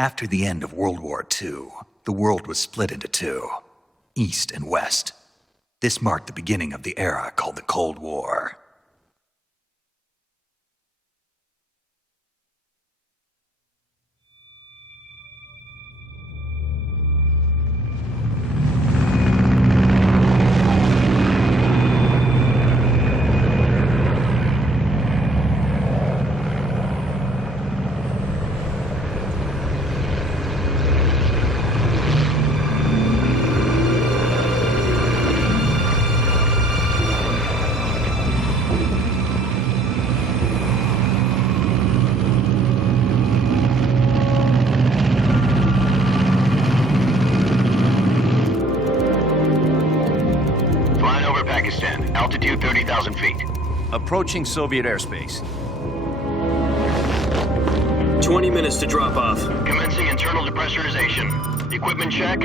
After the end of World War II, the world was split into two, East and West. This marked the beginning of the era called the Cold War. Altitude 30,000 feet. Approaching Soviet airspace. 20 minutes to drop off. Commencing internal depressurization. Equipment check.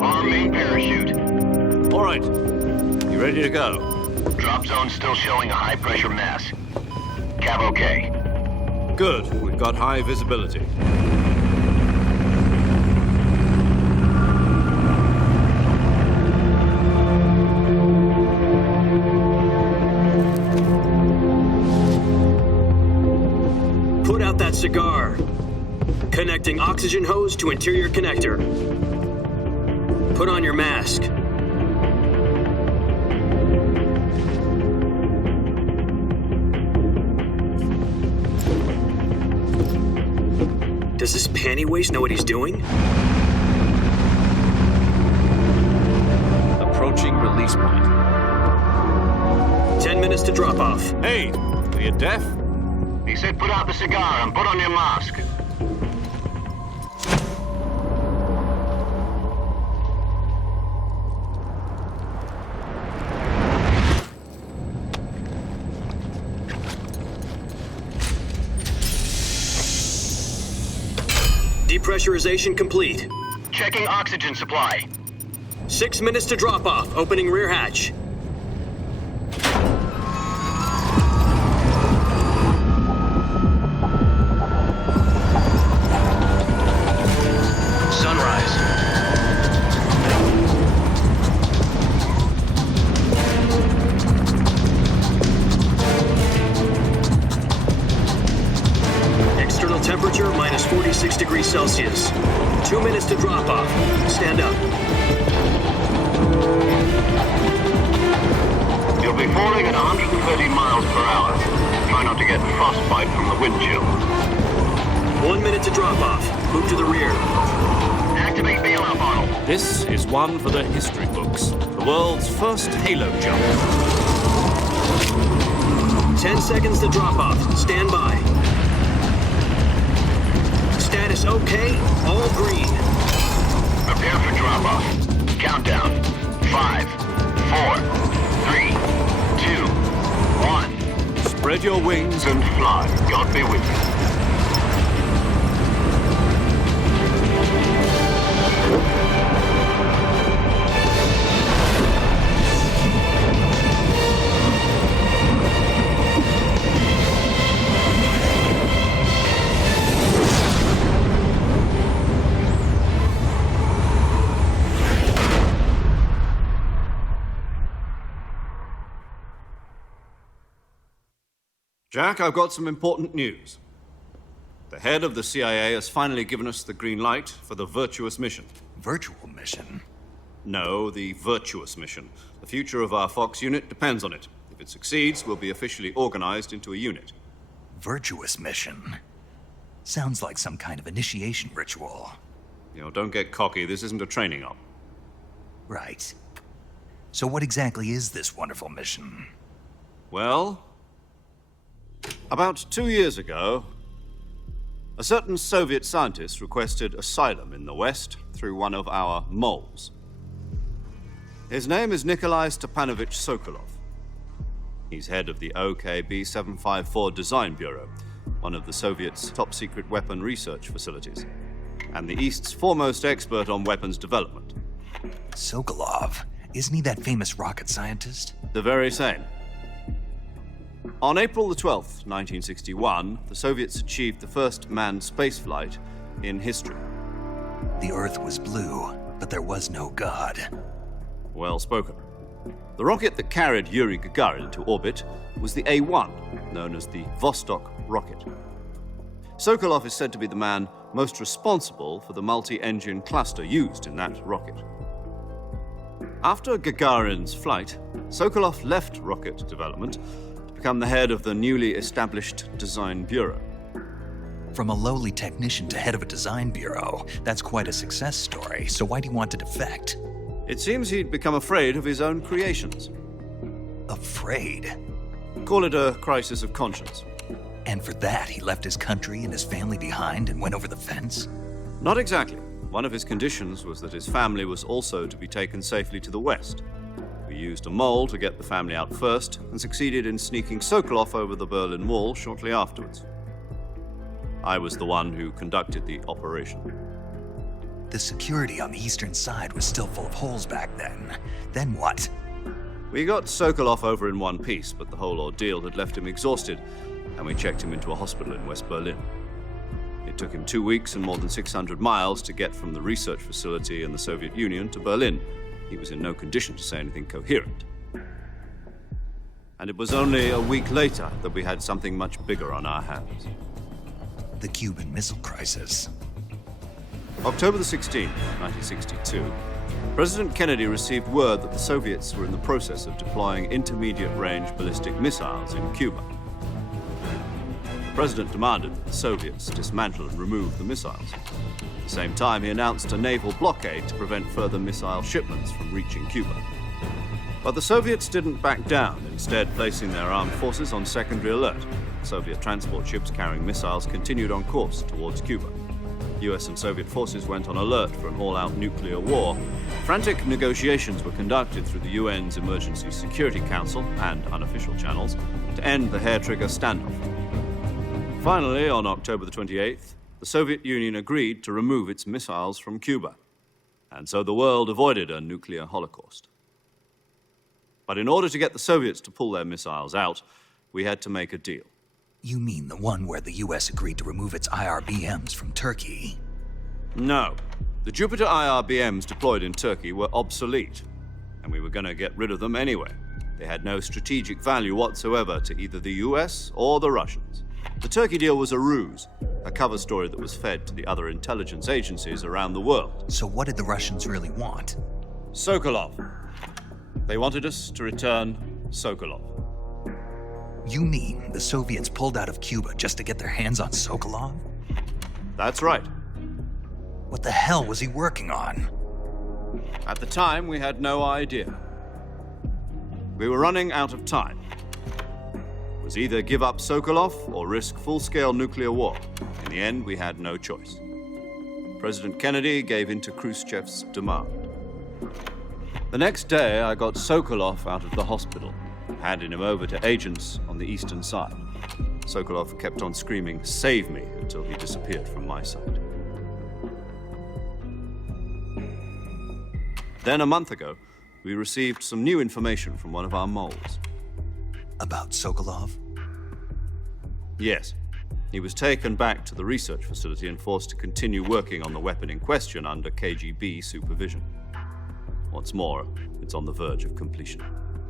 Arm main parachute. All right. You ready to go? Drop zone still showing a high pressure mass. Cav okay. Good. We've got high visibility. That cigar. Connecting oxygen hose to interior connector. Put on your mask. Does this panty waste know what he's doing? Approaching release point. 10 minutes to drop off. Hey, are you deaf? He said put out the cigar and put on your mask. Depressurization complete. Checking oxygen supply. 6 minutes to drop off. Opening rear hatch. Temperature minus 46 degrees Celsius. 2 minutes to drop off. Stand up. You'll be falling at 130 miles per hour. Try not to get frostbite from the wind chill. 1 minute to drop off. Move to the rear. Activate bailout model. This is one for the history books. The world's first halo jump. 10 seconds to drop off. Stand by. Status okay, all green. Prepare for drop-off. Countdown. 5, 4, 3, 2, 1. Spread your wings And fly. God be with you. Jack, I've got some important news. The head of the CIA has finally given us the green light for the virtuous mission. Virtual mission? No, the virtuous mission. The future of our Fox unit depends on it. If it succeeds, we'll be officially organized into a unit. Virtuous mission? Sounds like some kind of initiation ritual. You know, don't get cocky. This isn't a training op. Right. So what exactly is this wonderful mission? Well, about 2 years ago, a certain Soviet scientist requested asylum in the West through one of our moles. His name is Nikolai Stepanovich Sokolov. He's head of the OKB 754 Design Bureau, one of the Soviets' top-secret weapon research facilities, and the East's foremost expert on weapons development. Sokolov? Isn't he that famous rocket scientist? The very same. On April the 12th, 1961, the Soviets achieved the first manned spaceflight in history. The Earth was blue, but there was no God. Well spoken. The rocket that carried Yuri Gagarin into orbit was the A-1, known as the Vostok rocket. Sokolov is said to be the man most responsible for the multi-engine cluster used in that rocket. After Gagarin's flight, Sokolov left rocket development to become the head of the newly established Design Bureau. From a lowly technician to head of a design bureau, that's quite a success story, so why do you want to defect? It seems he'd become afraid of his own creations. Afraid? Call it a crisis of conscience. And for that, he left his country and his family behind and went over the fence? Not exactly. One of his conditions was that his family was also to be taken safely to the west. We used a mole to get the family out first and succeeded in sneaking Sokolov over the Berlin Wall shortly afterwards. I was the one who conducted the operation. The security on the eastern side was still full of holes back then. Then what? We got Sokolov over in one piece, but the whole ordeal had left him exhausted, and we checked him into a hospital in West Berlin. It took him 2 weeks and more than 600 miles to get from the research facility in the Soviet Union to Berlin. He was in no condition to say anything coherent. And it was only a week later that we had something much bigger on our hands. The Cuban Missile Crisis. October the 16th, 1962, President Kennedy received word that the Soviets were in the process of deploying intermediate-range ballistic missiles in Cuba. The President demanded that the Soviets dismantle and remove the missiles. At the same time, he announced a naval blockade to prevent further missile shipments from reaching Cuba. But the Soviets didn't back down, instead placing their armed forces on secondary alert. Soviet transport ships carrying missiles continued on course towards Cuba. US and Soviet forces went on alert for an all-out nuclear war. Frantic negotiations were conducted through the UN's Emergency Security Council and unofficial channels to end the hair-trigger standoff. Finally, on October the 28th, the Soviet Union agreed to remove its missiles from Cuba, and so the world avoided a nuclear holocaust. But in order to get the Soviets to pull their missiles out, we had to make a deal. You mean the one where the US agreed to remove its IRBMs from Turkey? No. The Jupiter IRBMs deployed in Turkey were obsolete, and we were going to get rid of them anyway. They had no strategic value whatsoever to either the US or the Russians. The Turkey deal was a ruse, a cover story that was fed to the other intelligence agencies around the world. So what did the Russians really want? Sokolov. They wanted us to return Sokolov. You mean the Soviets pulled out of Cuba just to get their hands on Sokolov? That's right. What the hell was he working on? At the time, we had no idea. We were running out of time. It was either give up Sokolov or risk full-scale nuclear war. In the end, we had no choice. President Kennedy gave in to Khrushchev's demand. The next day, I got Sokolov out of the hospital, handing him over to agents on the eastern side. Sokolov kept on screaming, "Save me," until he disappeared from my sight. Then a month ago, we received some new information from one of our moles. About Sokolov? Yes. He was taken back to the research facility and forced to continue working on the weapon in question under KGB supervision. What's more, it's on the verge of completion.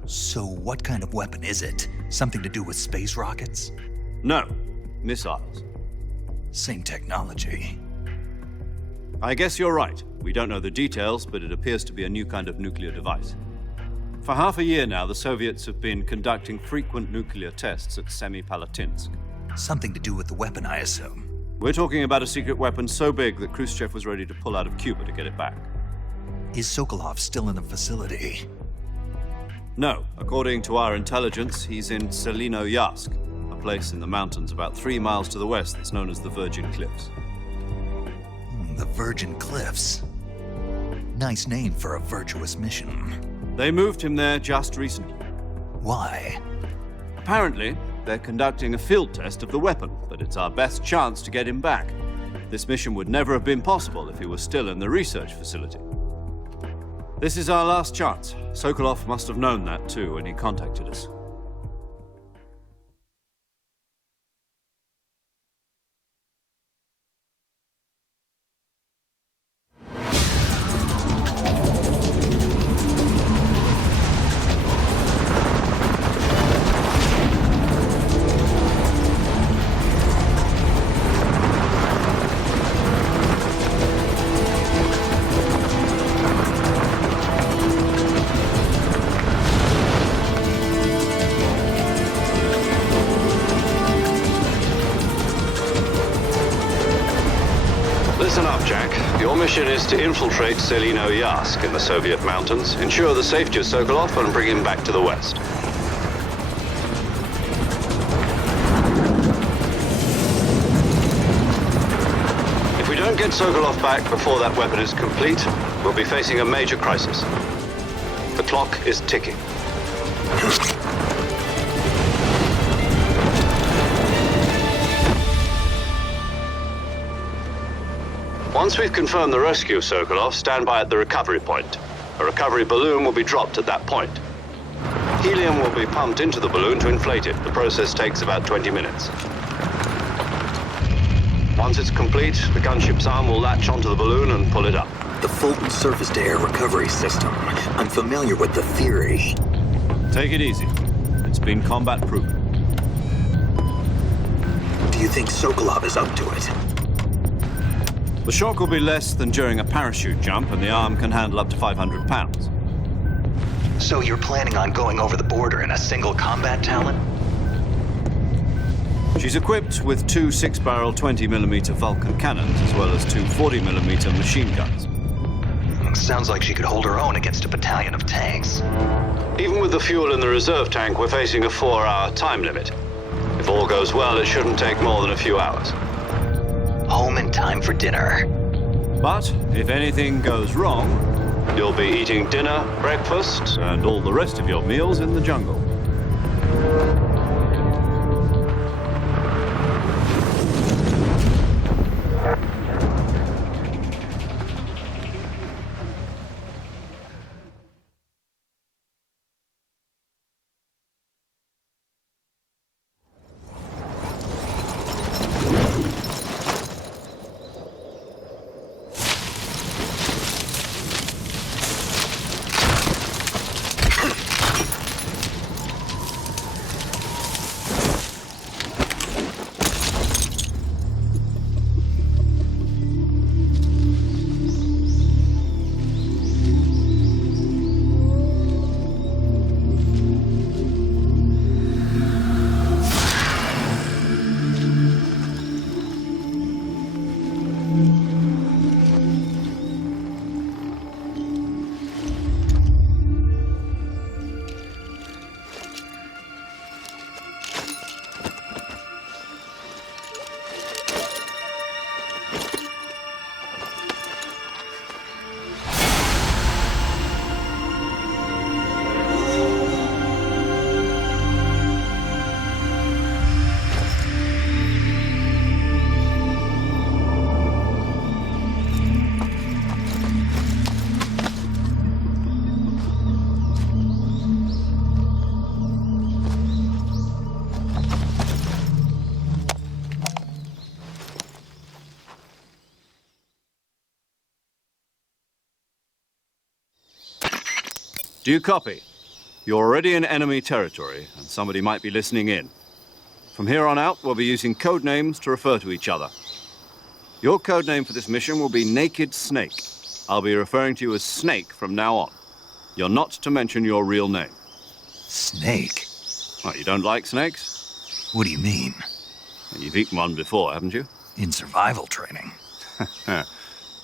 So what kind of weapon is it? Something to do with space rockets? No, missiles. Same technology. I guess you're right. We don't know the details, but it appears to be a new kind of nuclear device. For half a year now, the Soviets have been conducting frequent nuclear tests at Semipalatinsk. Something to do with the weapon, I assume. We're talking about a secret weapon so big that Khrushchev was ready to pull out of Cuba to get it back. Is Sokolov still in the facility? No. According to our intelligence, he's in Selino-Yarsk, a place in the mountains about 3 miles to the west that's known as the Virgin Cliffs. The Virgin Cliffs. Nice name for a virtuous mission. They moved him there just recently. Why? Apparently, they're conducting a field test of the weapon, but it's our best chance to get him back. This mission would never have been possible if he was still in the research facility. This is our last chance. Sokolov must have known that too when he contacted us. Listen up, Jack. Your mission is to infiltrate Selino Yask in the Soviet mountains, ensure the safety of Sokolov, and bring him back to the West. If we don't get Sokolov back before that weapon is complete, we'll be facing a major crisis. The clock is ticking. Once we've confirmed the rescue of Sokolov, stand by at the recovery point. A recovery balloon will be dropped at that point. Helium will be pumped into the balloon to inflate it. The process takes about 20 minutes. Once it's complete, the gunship's arm will latch onto the balloon and pull it up. The Fulton surface-to-air recovery system. I'm familiar with the theory. Take it easy. It's been combat-proven. Do you think Sokolov is up to it? The shock will be less than during a parachute jump, and the arm can handle up to 500 pounds. So you're planning on going over the border in a single combat Talon? She's equipped with two 6-barrel 20mm Vulcan cannons, as well as two 40mm machine guns. Sounds like she could hold her own against a battalion of tanks. Even with the fuel in the reserve tank, we're facing a 4-hour time limit. If all goes well, it shouldn't take more than a few hours. Home in time for dinner. But if anything goes wrong, you'll be eating dinner, breakfast, and all the rest of your meals in the jungle. Do you copy? You're already in enemy territory, and somebody might be listening in. From here on out, we'll be using code names to refer to each other. Your code name for this mission will be Naked Snake. I'll be referring to you as Snake from now on. You're not to mention your real name. Snake? What, you don't like snakes? What do you mean? You've eaten one before, haven't you? In survival training.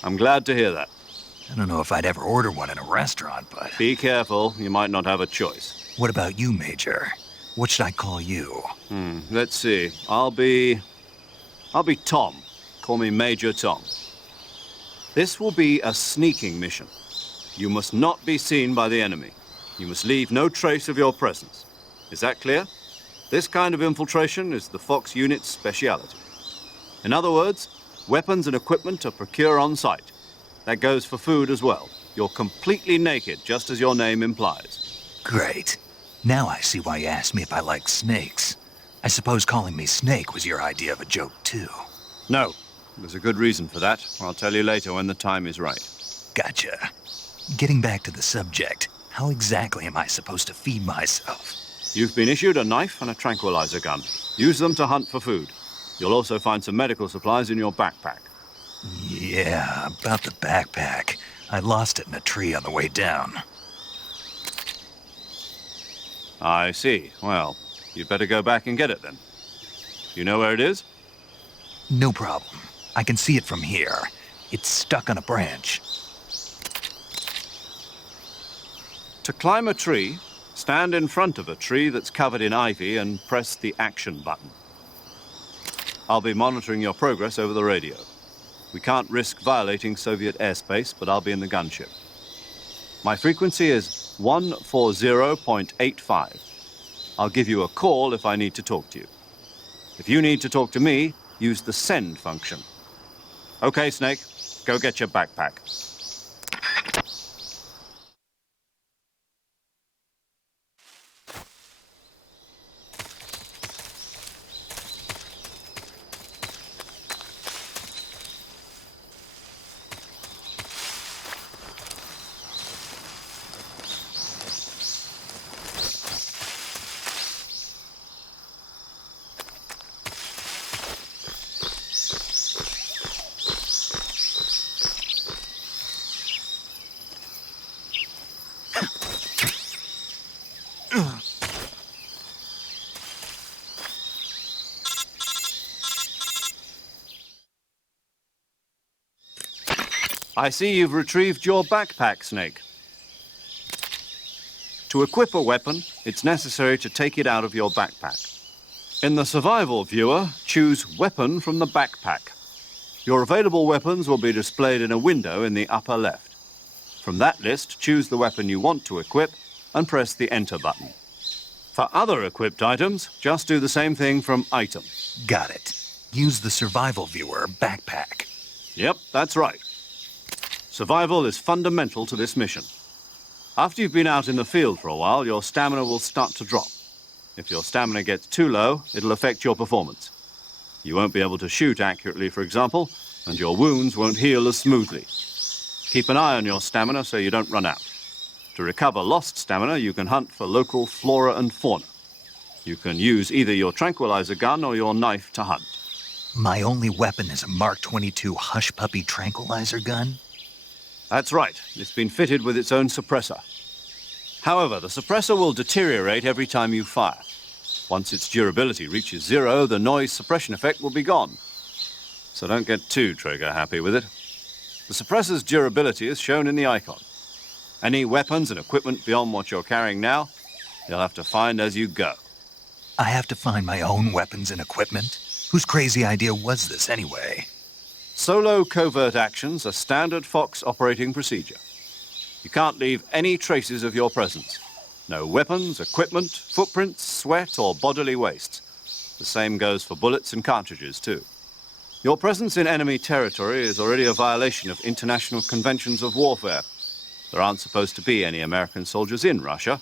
I'm glad to hear that. I don't know if I'd ever order one in a restaurant, but... Be careful, you might not have a choice. What about you, Major? What should I call you? Let's see. I'll be Tom. Call me Major Tom. This will be a sneaking mission. You must not be seen by the enemy. You must leave no trace of your presence. Is that clear? This kind of infiltration is the Fox unit's speciality. In other words, weapons and equipment are procured on site. That goes for food as well. You're completely naked, just as your name implies. Great. Now I see why you asked me if I like snakes. I suppose calling me Snake was your idea of a joke, too. No. There's a good reason for that. I'll tell you later when the time is right. Gotcha. Getting back to the subject, how exactly am I supposed to feed myself? You've been issued a knife and a tranquilizer gun. Use them to hunt for food. You'll also find some medical supplies in your backpack. Yeah, about the backpack. I lost it in a tree on the way down. I see. Well, you'd better go back and get it then. You know where it is? No problem. I can see it from here. It's stuck on a branch. To climb a tree, stand in front of a tree that's covered in ivy and press the action button. I'll be monitoring your progress over the radio. We can't risk violating Soviet airspace, but I'll be in the gunship. My frequency is 140.85. I'll give you a call if I need to talk to you. If you need to talk to me, use the send function. Okay, Snake, go get your backpack. I see you've retrieved your backpack, Snake. To equip a weapon, it's necessary to take it out of your backpack. In the survival viewer, choose Weapon from the backpack. Your available weapons will be displayed in a window in the upper left. From that list, choose the weapon you want to equip and press the Enter button. For other equipped items, just do the same thing from Item. Got it. Use the survival viewer backpack. Yep, that's right. Survival is fundamental to this mission. After you've been out in the field for a while, your stamina will start to drop. If your stamina gets too low, it'll affect your performance. You won't be able to shoot accurately, for example, and your wounds won't heal as smoothly. Keep an eye on your stamina so you don't run out. To recover lost stamina, you can hunt for local flora and fauna. You can use either your tranquilizer gun or your knife to hunt. My only weapon is a Mark 22 Hush Puppy tranquilizer gun? That's right. It's been fitted with its own suppressor. However, the suppressor will deteriorate every time you fire. Once its durability reaches 0, the noise suppression effect will be gone. So don't get too trigger-happy with it. The suppressor's durability is shown in the icon. Any weapons and equipment beyond what you're carrying now, you'll have to find as you go. I have to find my own weapons and equipment? Whose crazy idea was this anyway? Solo covert actions are standard Fox operating procedure. You can't leave any traces of your presence. No weapons, equipment, footprints, sweat, or bodily waste. The same goes for bullets and cartridges, too. Your presence in enemy territory is already a violation of international conventions of warfare. There aren't supposed to be any American soldiers in Russia.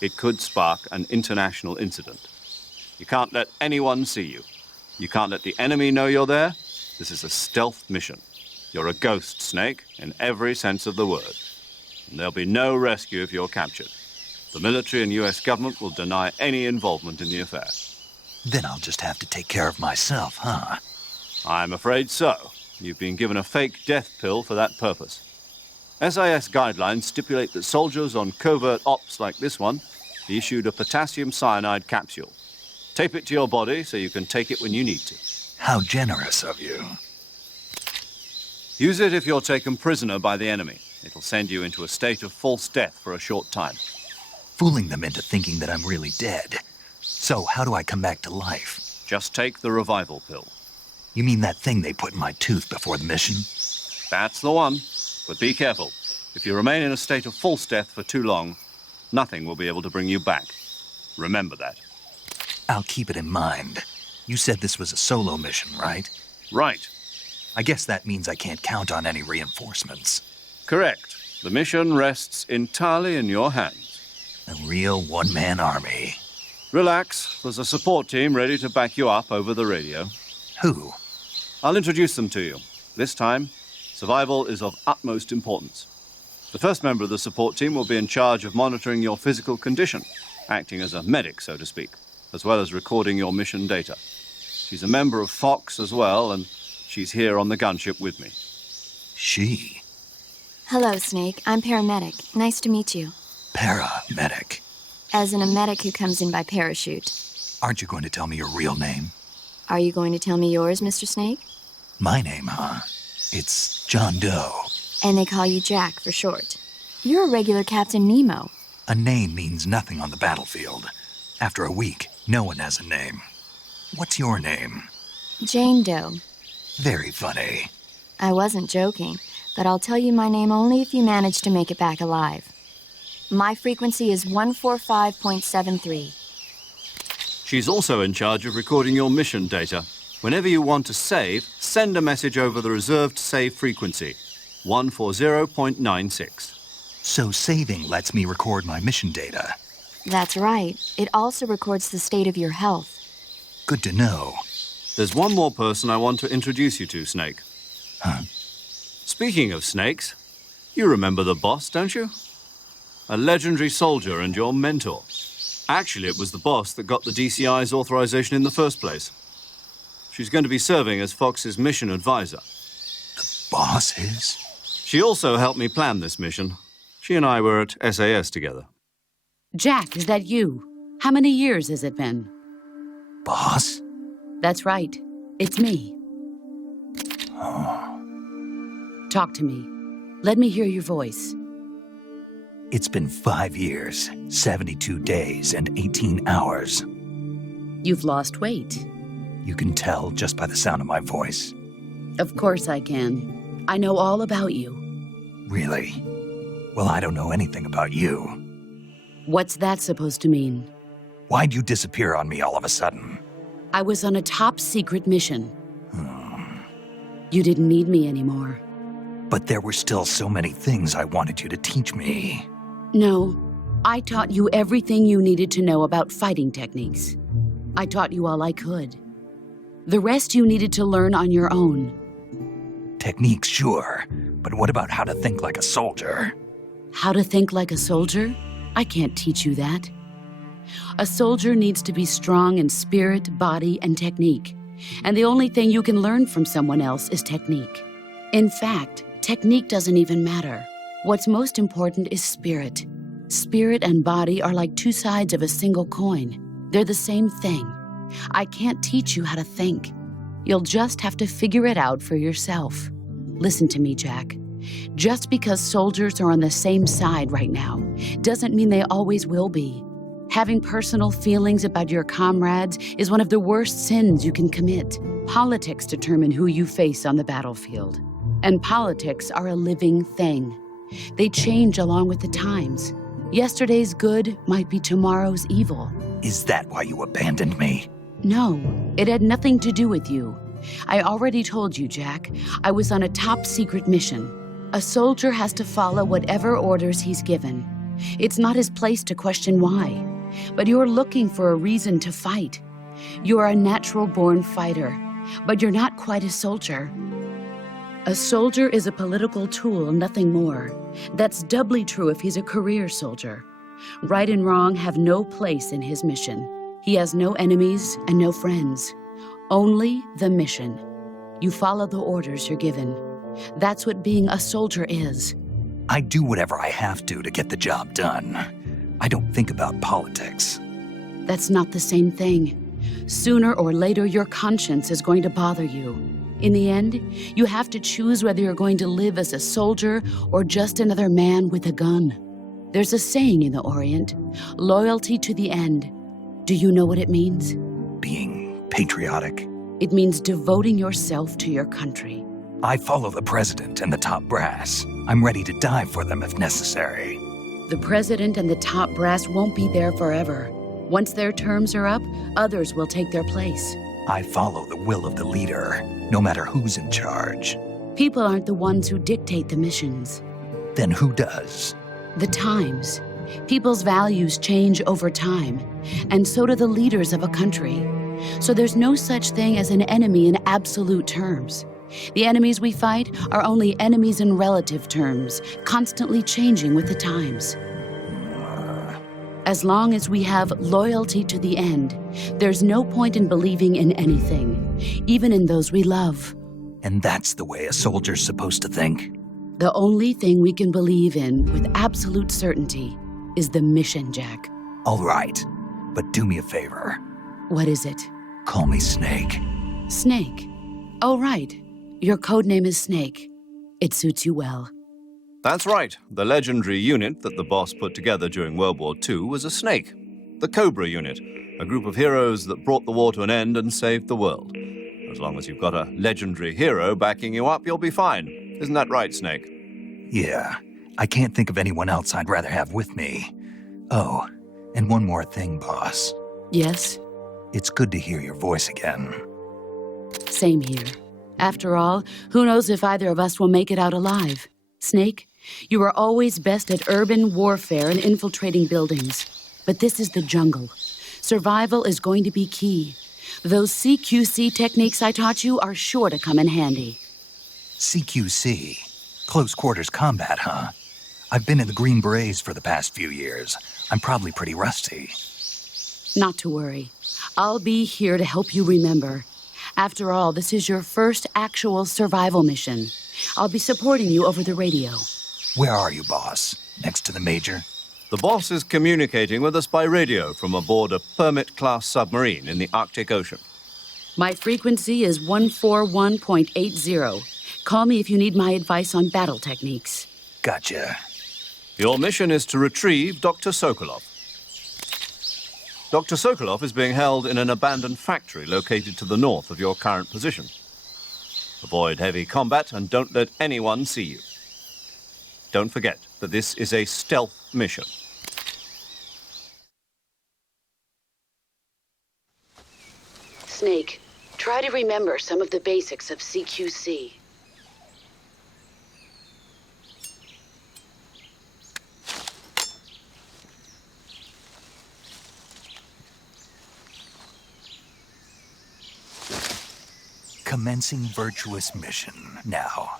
It could spark an international incident. You can't let anyone see you. You can't let the enemy know you're there. This is a stealth mission. You're a ghost, Snake, in every sense of the word. And there'll be no rescue if you're captured. The military and US government will deny any involvement in the affair. Then I'll just have to take care of myself, huh? I'm afraid so. You've been given a fake death pill for that purpose. SIS guidelines stipulate that soldiers on covert ops like this one be issued a potassium cyanide capsule. Tape it to your body so you can take it when you need to. How generous of you. Use it if you're taken prisoner by the enemy. It'll send you into a state of false death for a short time. Fooling them into thinking that I'm really dead. So how do I come back to life? Just take the revival pill. You mean that thing they put in my tooth before the mission? That's the one. But be careful. If you remain in a state of false death for too long, nothing will be able to bring you back. Remember that. I'll keep it in mind. You said this was a solo mission, right? Right. I guess that means I can't count on any reinforcements. Correct. The mission rests entirely in your hands. A real one-man army. Relax. There's a support team ready to back you up over the radio. Who? I'll introduce them to you. This time, survival is of utmost importance. The first member of the support team will be in charge of monitoring your physical condition, acting as a medic, so to speak, as well as recording your mission data. She's a member of Fox as well, and she's here on the gunship with me. She? Hello, Snake. I'm paramedic. Nice to meet you. Paramedic. As in a medic who comes in by parachute. Aren't you going to tell me your real name? Are you going to tell me yours, Mr. Snake? My name, huh? It's John Doe. And they call you Jack for short. You're a regular Captain Nemo. A name means nothing on the battlefield. After a week, no one has a name. What's your name? Jane Doe. Very funny. I wasn't joking, but I'll tell you my name only if you manage to make it back alive. My frequency is 145.73. She's also in charge of recording your mission data. Whenever you want to save, send a message over the reserved save frequency, 140.96. So saving lets me record my mission data. That's right. It also records the state of your health. Good to know. There's one more person I want to introduce you to, Snake. Huh? Speaking of snakes, you remember the boss, don't you? A legendary soldier and your mentor. Actually, it was the boss that got the DCI's authorization in the first place. She's going to be serving as Fox's mission advisor. Boss is? She also helped me plan this mission. She and I were at SAS together. Jack, is that you? How many years has it been? Boss? That's right. It's me. Talk to me. Let me hear your voice. It's been 5 years, 72 days, and 18 hours. You've lost weight. You can tell just by the sound of my voice. Of course I can. I know all about you. Really? Well, I don't know anything about you. What's that supposed to mean? Why'd you disappear on me all of a sudden? I was on a top-secret mission. You didn't need me anymore. But there were still so many things I wanted you to teach me. No, I taught you everything you needed to know about fighting techniques. I taught you all I could. The rest you needed to learn on your own. Techniques, sure. But what about how to think like a soldier? How to think like a soldier? I can't teach you that. A soldier needs to be strong in spirit, body, and technique. And the only thing you can learn from someone else is technique. In fact, technique doesn't even matter. What's most important is spirit. Spirit and body are like two sides of a single coin. They're the same thing. I can't teach you how to think. You'll just have to figure it out for yourself. Listen to me, Jack. Just because soldiers are on the same side right now doesn't mean they always will be. Having personal feelings about your comrades is one of the worst sins you can commit. Politics determine who you face on the battlefield. And politics are a living thing. They change along with the times. Yesterday's good might be tomorrow's evil. Is that why you abandoned me? No, it had nothing to do with you. I already told you, Jack. I was on a top-secret mission. A soldier has to follow whatever orders he's given. It's not his place to question why. But you're looking for a reason to fight. You're a natural-born fighter, but you're not quite a soldier. A soldier is a political tool, nothing more. That's doubly true if he's a career soldier. Right and wrong have no place in his mission. He has no enemies and no friends. Only the mission. You follow the orders you're given. That's what being a soldier is. I do whatever I have to get the job done. I don't think about politics. That's not the same thing. Sooner or later, your conscience is going to bother you. In the end, you have to choose whether you're going to live as a soldier or just another man with a gun. There's a saying in the Orient, loyalty to the end. Do you know what it means? Being patriotic. It means devoting yourself to your country. I follow the president and the top brass. I'm ready to die for them if necessary. The president and the top brass won't be there forever. Once their terms are up, others will take their place. I follow the will of the leader, no matter who's in charge. People aren't the ones who dictate the missions. Then who does? The times. People's values change over time, and so do the leaders of a country. So there's no such thing as an enemy in absolute terms. The enemies we fight are only enemies in relative terms, constantly changing with the times. As long as we have loyalty to the end, there's no point in believing in anything, even in those we love. And that's the way a soldier's supposed to think? The only thing we can believe in with absolute certainty is the mission, Jack. All right, but do me a favor. What is it? Call me Snake. Snake. Oh, right. Your codename is Snake. It suits you well. That's right. The legendary unit that the boss put together during World War II was a snake. The Cobra unit, a group of heroes that brought the war to an end and saved the world. As long as you've got a legendary hero backing you up, you'll be fine. Isn't that right, Snake? Yeah, I can't think of anyone else I'd rather have with me. Oh, and one more thing, boss. Yes? It's good to hear your voice again. Same here. After all, who knows if either of us will make it out alive? Snake, you are always best at urban warfare and infiltrating buildings. But this is the jungle. Survival is going to be key. Those CQC techniques I taught you are sure to come in handy. CQC? Close quarters combat, huh? I've been in the Green Berets for the past few years. I'm probably pretty rusty. Not to worry. I'll be here to help you remember. After all, this is your first actual survival mission. I'll be supporting you over the radio. Where are you, boss? Next to the Major? The boss is communicating with us by radio from aboard a Permit-class submarine in the Arctic Ocean. My frequency is 141.80. Call me if you need my advice on battle techniques. Gotcha. Your mission is to retrieve Dr. Sokolov. Dr. Sokolov is being held in an abandoned factory located to the north of your current position. Avoid heavy combat and don't let anyone see you. Don't forget that this is a stealth mission. Snake, try to remember some of the basics of CQC. Commencing virtuous mission now.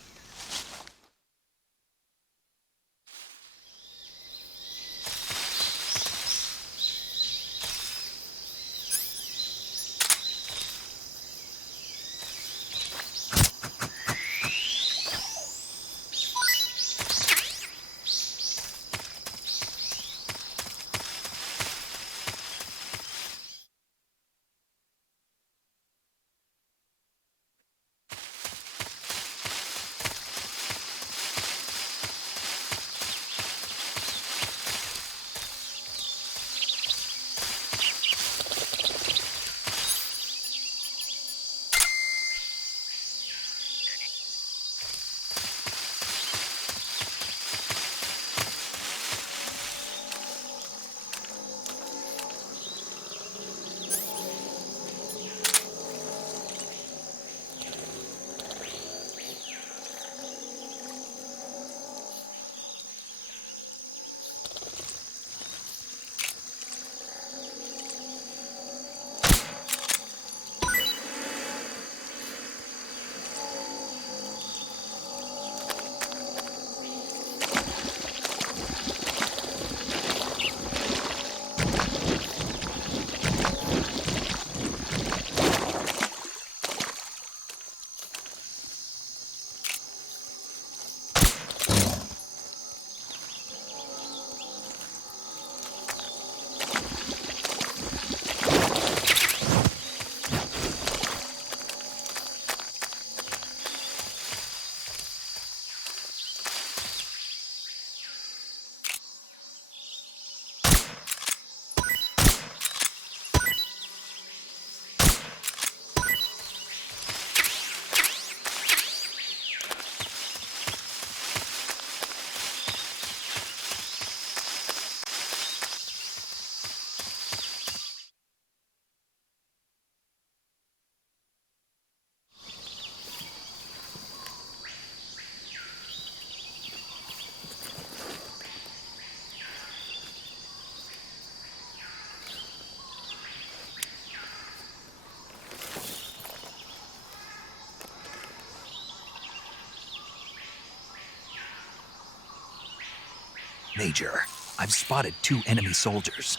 Major, I've spotted 2 enemy soldiers.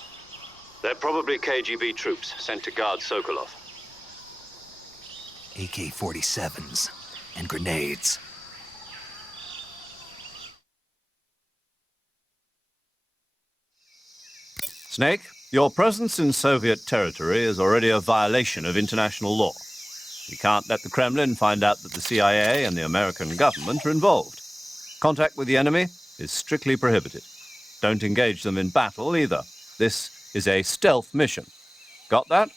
They're probably KGB troops sent to guard Sokolov. AK-47s and grenades. Snake, your presence in Soviet territory is already a violation of international law. We can't let the Kremlin find out that the CIA and the American government are involved. Contact with the enemy is strictly prohibited. Don't engage them in battle either. This is a stealth mission. Got that?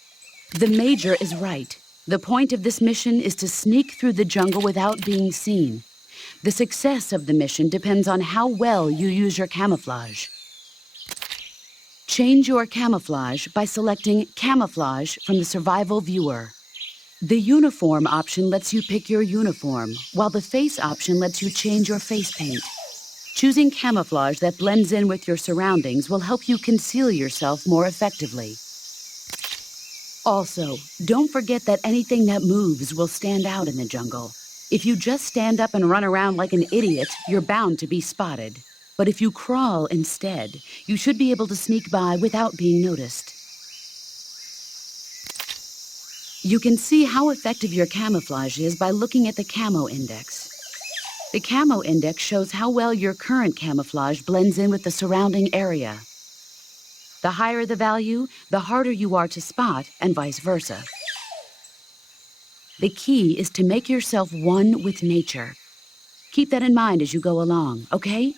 The Major is right. The point of this mission is to sneak through the jungle without being seen. The success of the mission depends on how well you use your camouflage. Change your camouflage by selecting Camouflage from the Survival Viewer. The Uniform option lets you pick your uniform, while the Face option lets you change your face paint. Choosing camouflage that blends in with your surroundings will help you conceal yourself more effectively. Also, don't forget that anything that moves will stand out in the jungle. If you just stand up and run around like an idiot, you're bound to be spotted. But if you crawl instead, you should be able to sneak by without being noticed. You can see how effective your camouflage is by looking at the Camo Index. The Camo Index shows how well your current camouflage blends in with the surrounding area. The higher the value, the harder you are to spot, and vice versa. The key is to make yourself one with nature. Keep that in mind as you go along, okay?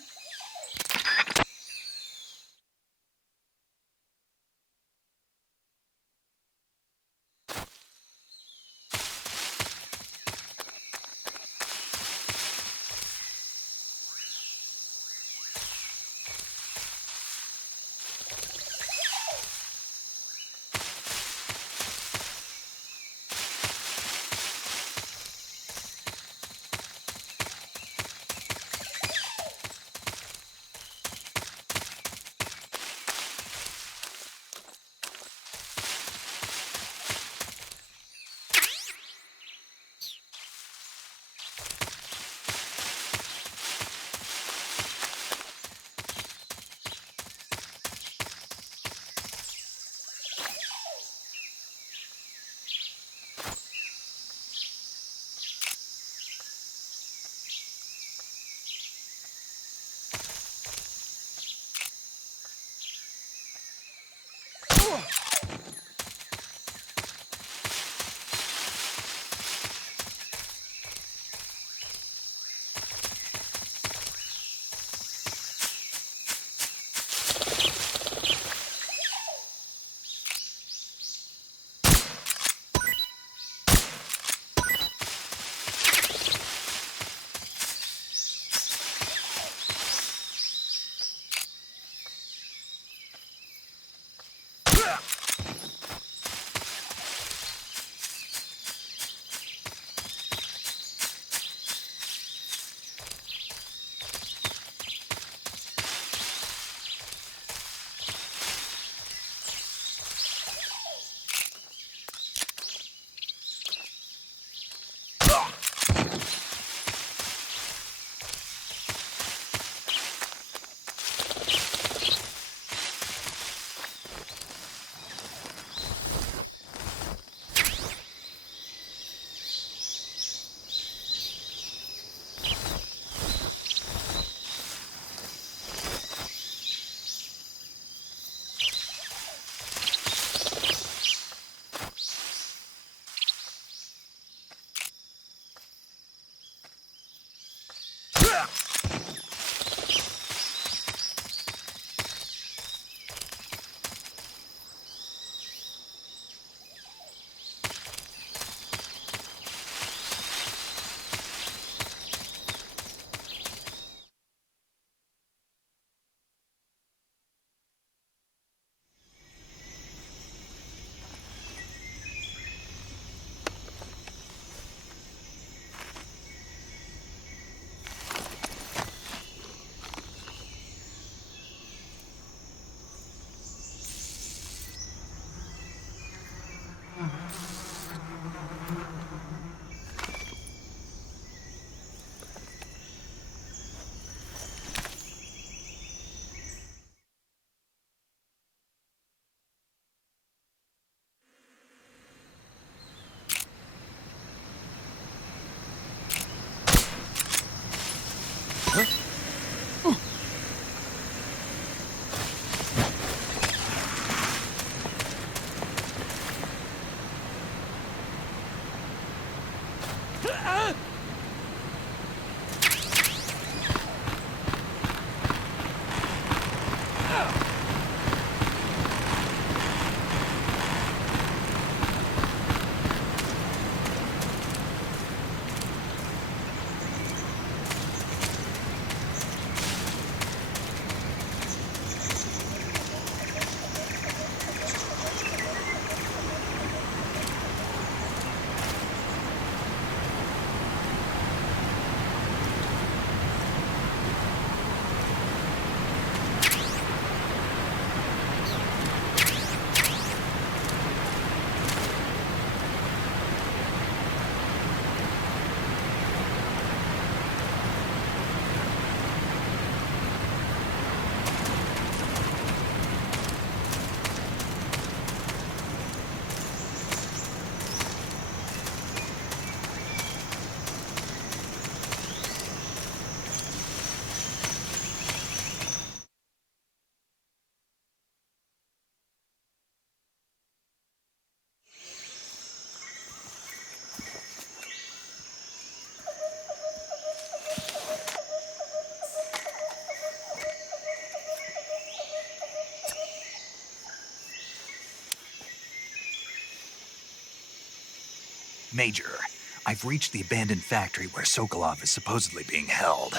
Major, I've reached the abandoned factory where Sokolov is supposedly being held.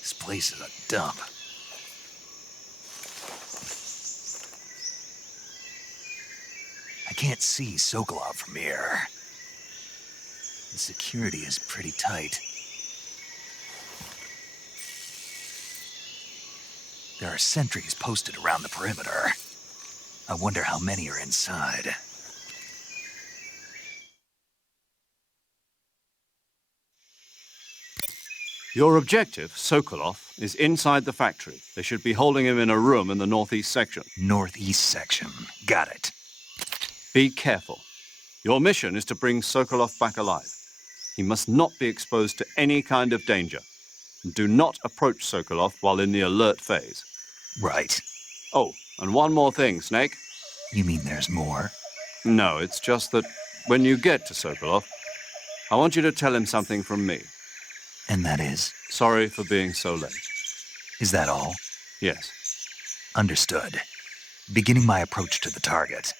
This place is a dump. I can't see Sokolov from here. The security is pretty tight. There are sentries posted around the perimeter. I wonder how many are inside. Your objective, Sokolov, is inside the factory. They should be holding him in a room in the northeast section. Northeast section. Got it. Be careful. Your mission is to bring Sokolov back alive. He must not be exposed to any kind of danger. Do not approach Sokolov while in the alert phase. Right. Oh, and one more thing, Snake. You mean there's more? No, it's just that when you get to Sokolov, I want you to tell him something from me. And that is? Sorry for being so late. Is that all? Yes. Understood. Beginning my approach to the target.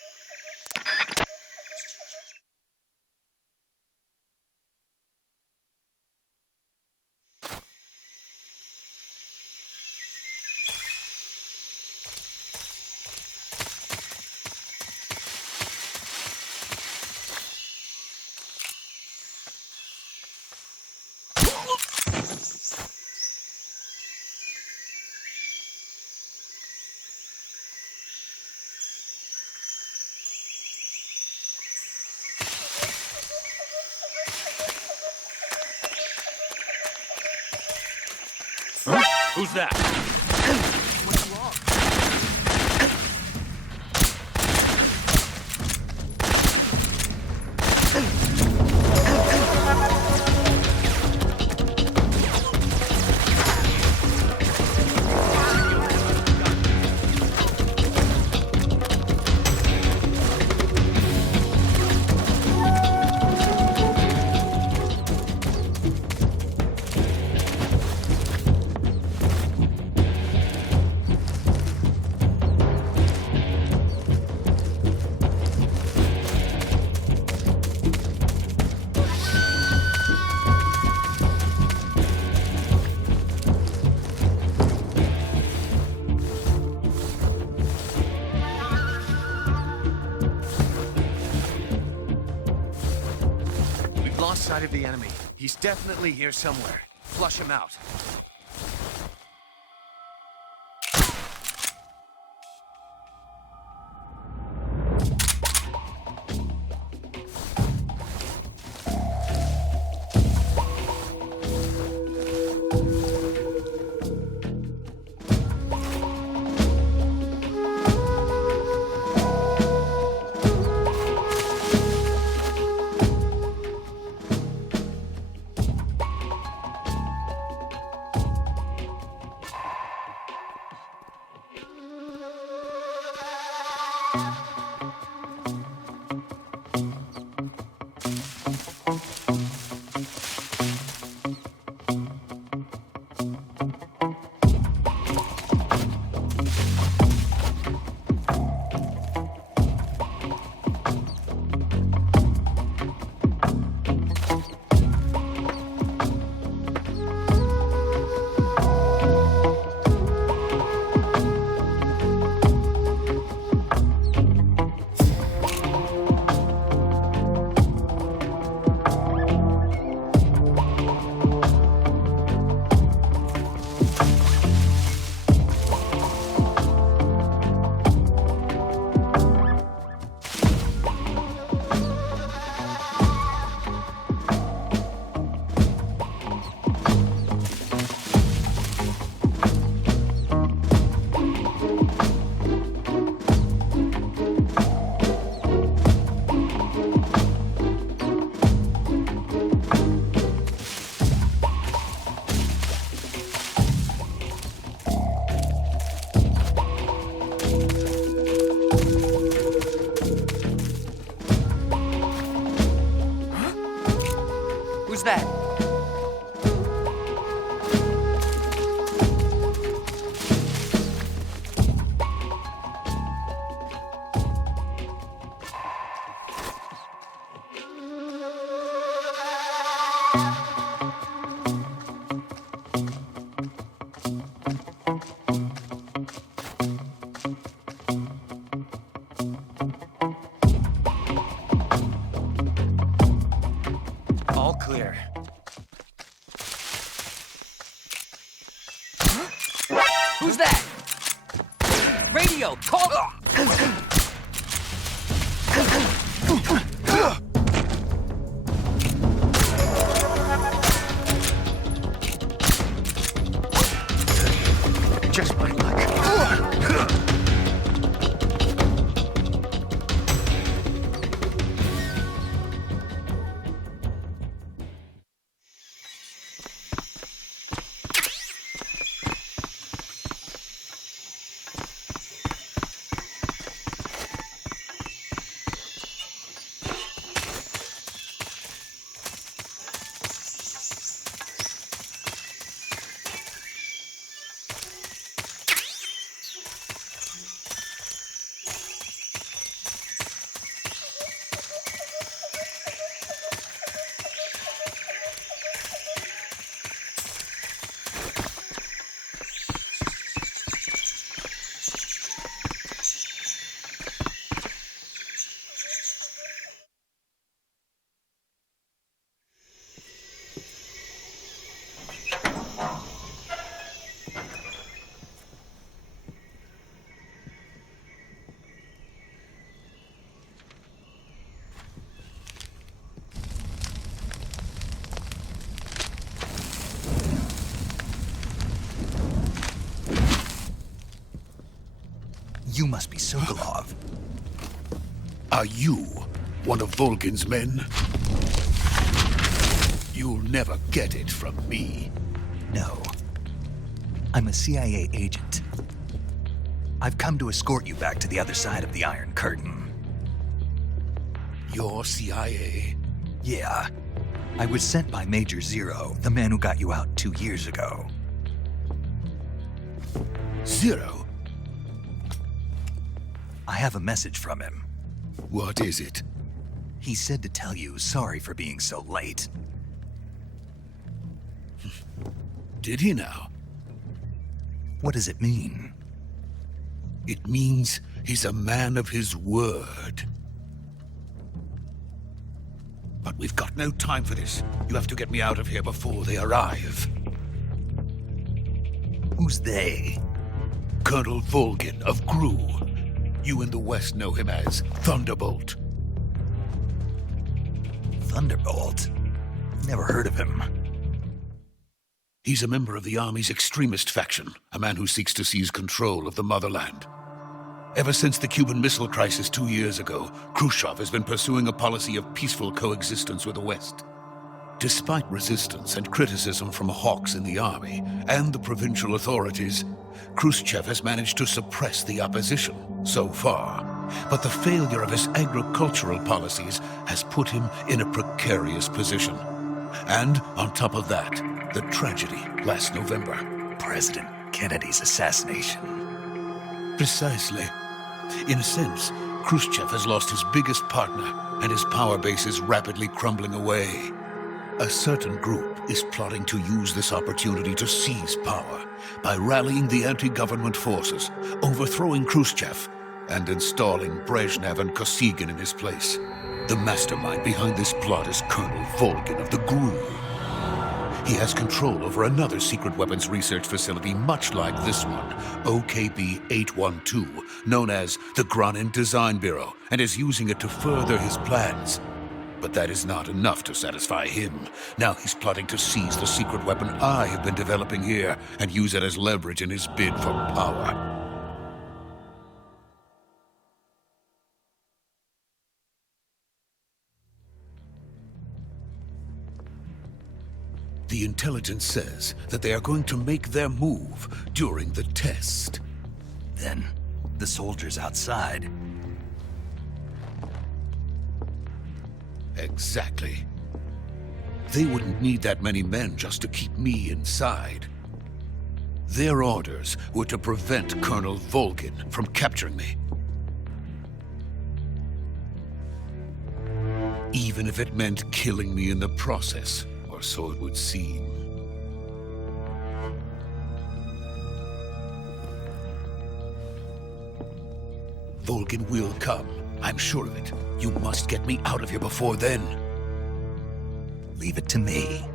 Who's that? Sight of the enemy. He's definitely here somewhere. Flush him out. Who's that? Radio, call... Just my luck. You must be Sokolov. Are you one of Volgin's men? You'll never get it from me. No. I'm a CIA agent. I've come to escort you back to the other side of the Iron Curtain. You're CIA? Yeah. I was sent by Major Zero, the man who got you out 2 years ago. Zero? I have a message from him. What is it? He said to tell you sorry for being so late. Did he now? What does it mean? It means he's a man of his word. But we've got no time for this. You have to get me out of here before they arrive. Who's they? Colonel Volgin of GRU. You in the West know him as Thunderbolt. Thunderbolt? Never heard of him. He's a member of the Army's extremist faction, a man who seeks to seize control of the motherland. Ever since the Cuban Missile Crisis 2 years ago, Khrushchev has been pursuing a policy of peaceful coexistence with the West. Despite resistance and criticism from hawks in the army and the provincial authorities, Khrushchev has managed to suppress the opposition so far. But the failure of his agricultural policies has put him in a precarious position. And on top of that, the tragedy last November. President Kennedy's assassination. Precisely. In a sense, Khrushchev has lost his biggest partner, and his power base is rapidly crumbling away. A certain group is plotting to use this opportunity to seize power by rallying the anti-government forces, overthrowing Khrushchev, and installing Brezhnev and Kosygin in his place. The mastermind behind this plot is Colonel Volgin of the GRU. He has control over another secret weapons research facility much like this one, OKB-812, known as the Granin Design Bureau, and is using it to further his plans. But that is not enough to satisfy him. Now he's plotting to seize the secret weapon I have been developing here and use it as leverage in his bid for power. The intelligence says that they are going to make their move during the test. Then, the soldiers outside. Exactly. They wouldn't need that many men just to keep me inside. Their orders were to prevent Colonel Volgin from capturing me. Even if it meant killing me in the process. Or so it would seem. Volgin will come. I'm sure of it. You must get me out of here before then. Leave it to me.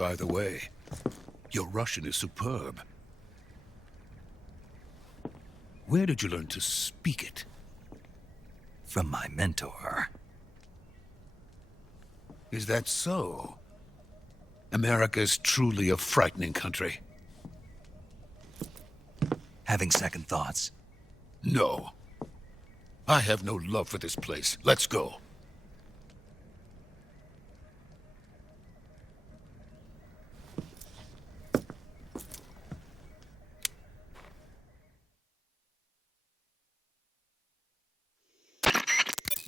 by the way. Your Russian is superb. Where did you learn to speak it? From my mentor. Is that so? America is truly a frightening country. Having second thoughts? No. I have no love for this place. Let's go.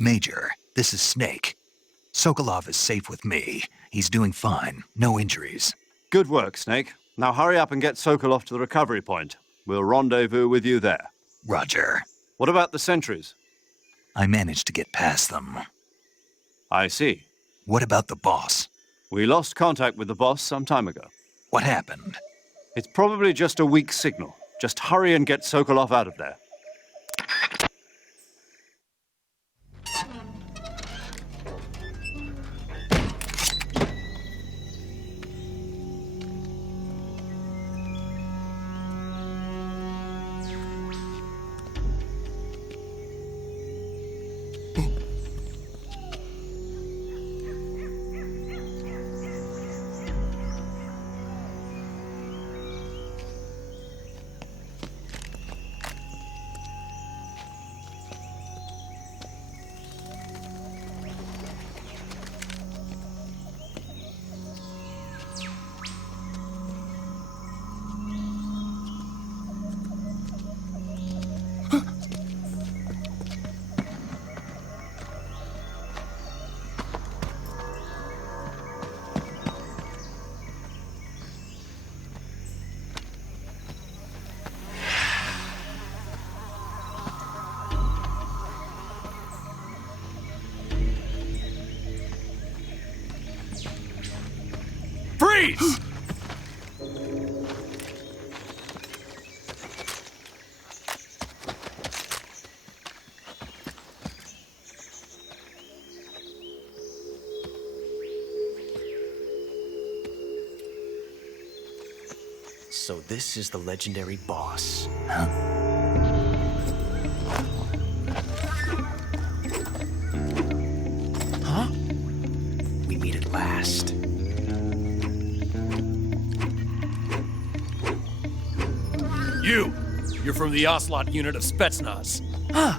Major, this is Snake. Sokolov is safe with me. He's doing fine. No injuries. Good work, Snake. Now hurry up and get Sokolov to the recovery point. We'll rendezvous with you there. Roger. What about the sentries? I managed to get past them. I see. What about the boss? We lost contact with the boss some time ago. What happened? It's probably just a weak signal. Just hurry and get Sokolov out of there. Freeze! So this is the legendary boss. Huh? We meet at last. You're from the Ocelot unit of Spetsnaz. Huh.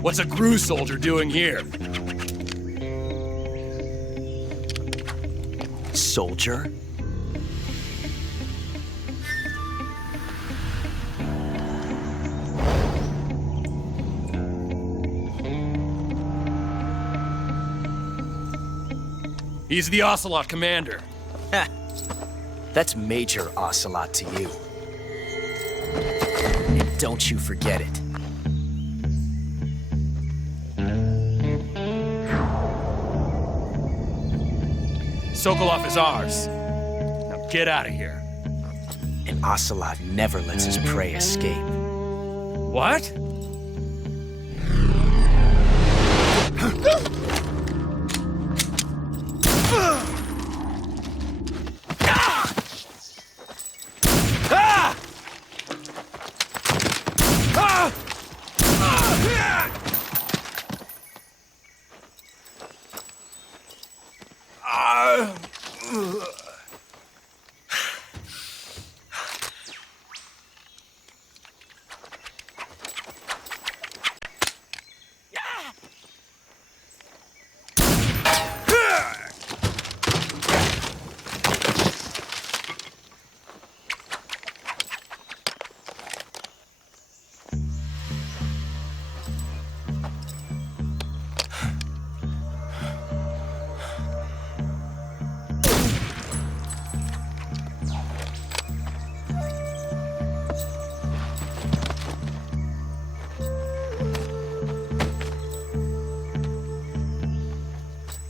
What's a crew soldier doing here? Soldier? He's the Ocelot commander. Ha! That's Major Ocelot to you. And don't you forget it. Sokolov is ours. Now get out of here. And Ocelot never lets his prey escape. What?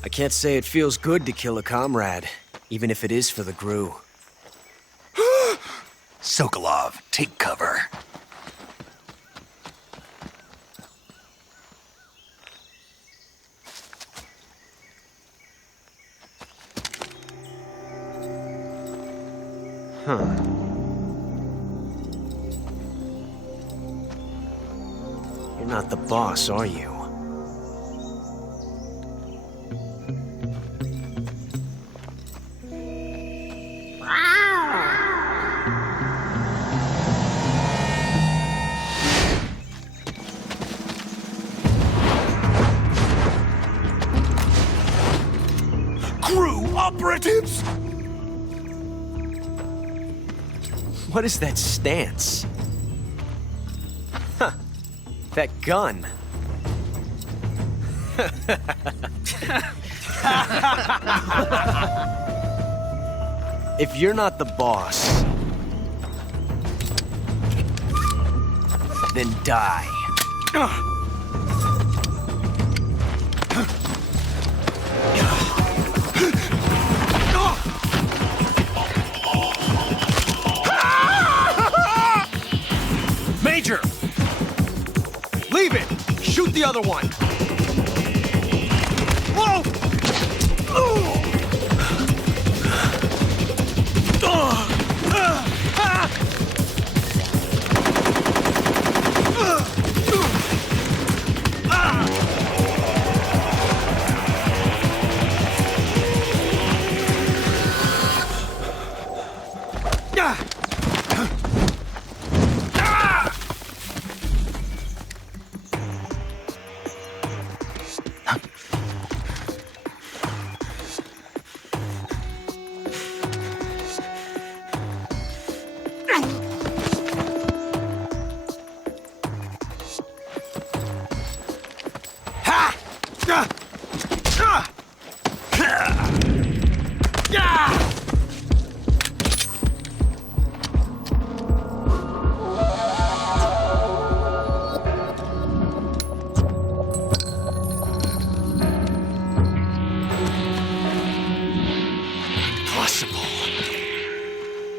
I can't say it feels good to kill a comrade, even if it is for the GRU. Sokolov, take cover. Huh. You're not the boss, are you? Crew operatives! What is that stance? Huh. That gun. If you're not the boss, then die. Major! Leave it! Shoot the other one! Whoa!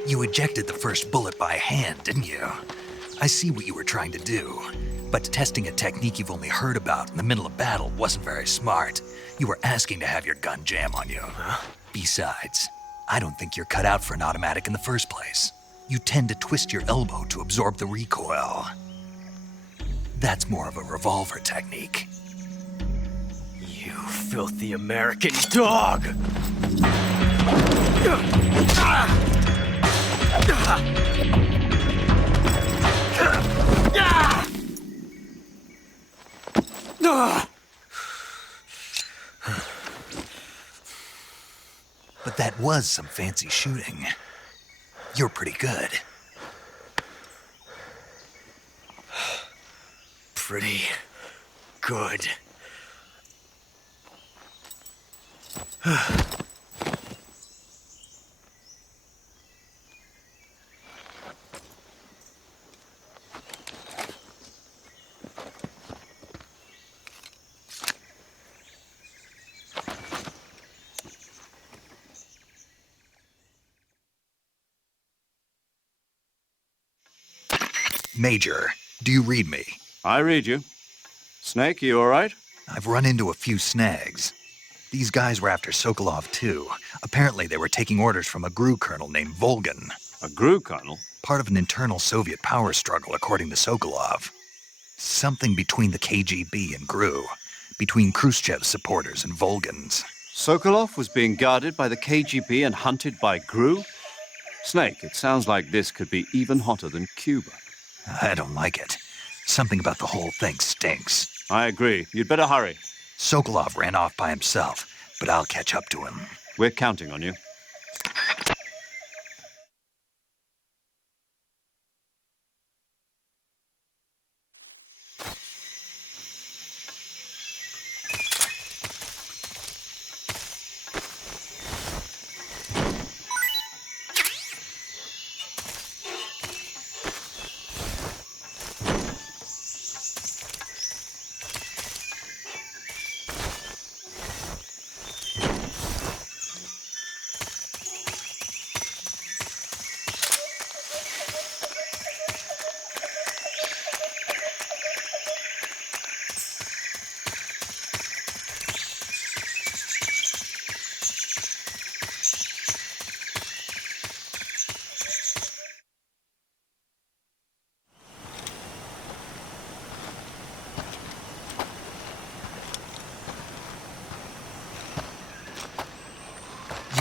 You ejected the first bullet by hand, didn't you? I see what you were trying to do. But testing a technique you've only heard about in the middle of battle wasn't very smart. You were asking to have your gun jam on you. Huh? Besides, I don't think you're cut out for an automatic in the first place. You tend to twist your elbow to absorb the recoil. That's more of a revolver technique. You filthy American dog! But that was some fancy shooting. You're pretty good. Pretty good. Major, do you read me? I read you. Snake, you all right? I've run into a few snags. These guys were after Sokolov, too. Apparently, they were taking orders from a GRU colonel named Volgan. A GRU colonel? Part of an internal Soviet power struggle, according to Sokolov. Something between the KGB and GRU. Between Khrushchev's supporters and Volgan's. Sokolov was being guarded by the KGB and hunted by GRU? Snake, it sounds like this could be even hotter than Cuba. I don't like it. Something about the whole thing stinks. I agree. You'd better hurry. Sokolov ran off by himself, but I'll catch up to him. We're counting on you.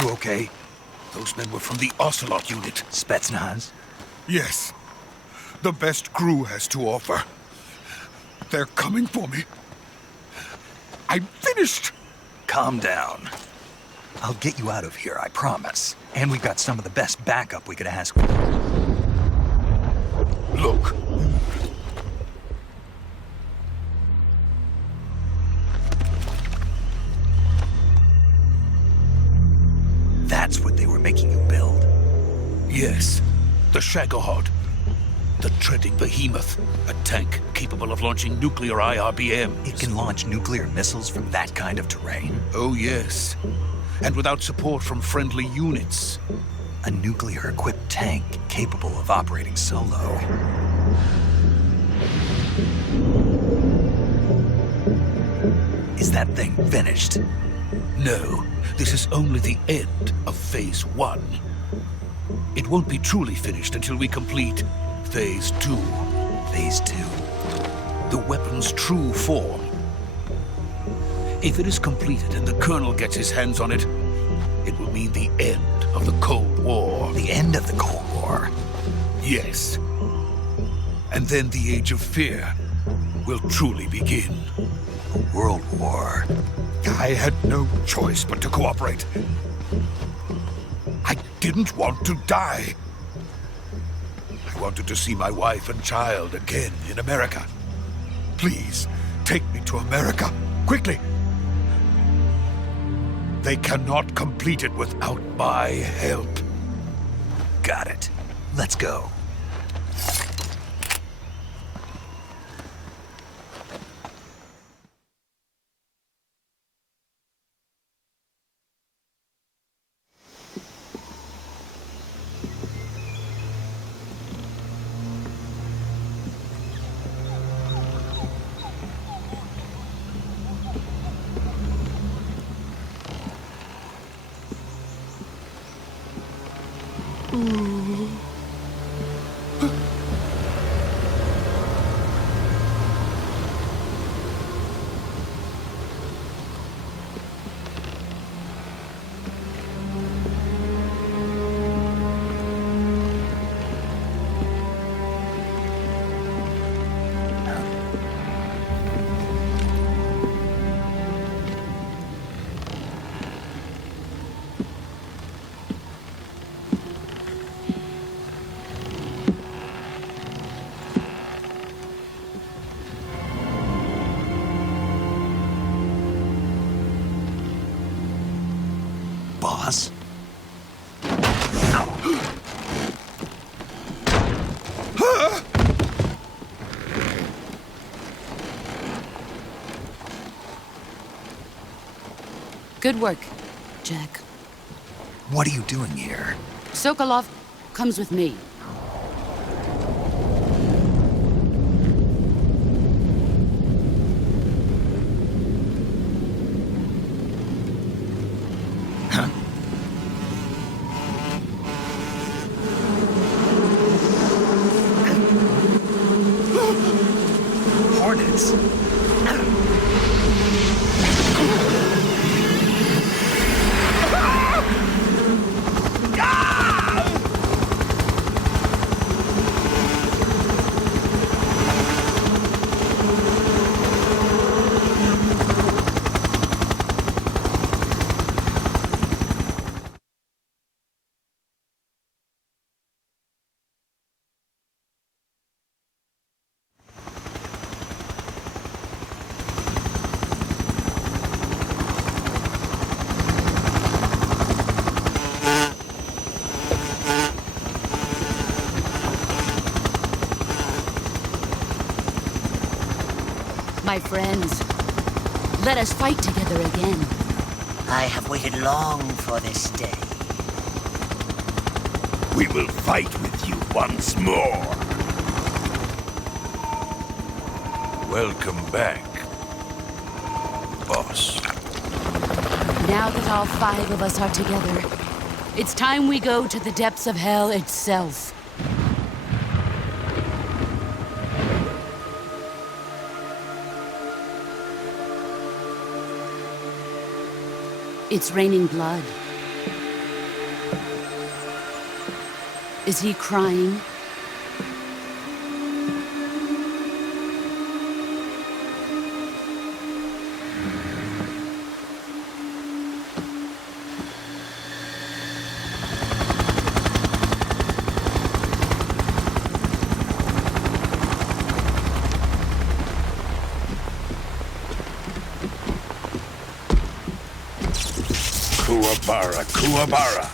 You okay? Those men were from the Ocelot unit. Spetsnaz? Yes. The best crew has to offer. They're coming for me. I'm finished! Calm down. I'll get you out of here, I promise. And we've got some of the best backup we could ask for. Look. That's what they were making you build? Yes. The Shagohod. The treading behemoth. A tank capable of launching nuclear IRBMs. It can launch nuclear missiles from that kind of terrain? Oh, yes. And without support from friendly units. A nuclear-equipped tank capable of operating solo. Is that thing finished? No, this is only the end of Phase 1. It won't be truly finished until we complete Phase 2. Phase 2? The weapon's true form. If it is completed and the Colonel gets his hands on it, it will mean the end of the Cold War. The end of the Cold War? Yes. And then the Age of Fear will truly begin. A world war. I had no choice but to cooperate. I didn't want to die. I wanted to see my wife and child again in America. Please, take me to America, quickly. They cannot complete it without my help. Got it. Let's go. Boss? Good work, Jack. What are you doing here? Sokolov comes with me. Hornets? My friends, let us fight together again. I have waited long for this day. We will fight with you once more. Welcome back, boss. Now that all 5 of us are together, it's time we go to the depths of hell itself. It's raining blood. Is he crying? Kuwabara, Kuwabara.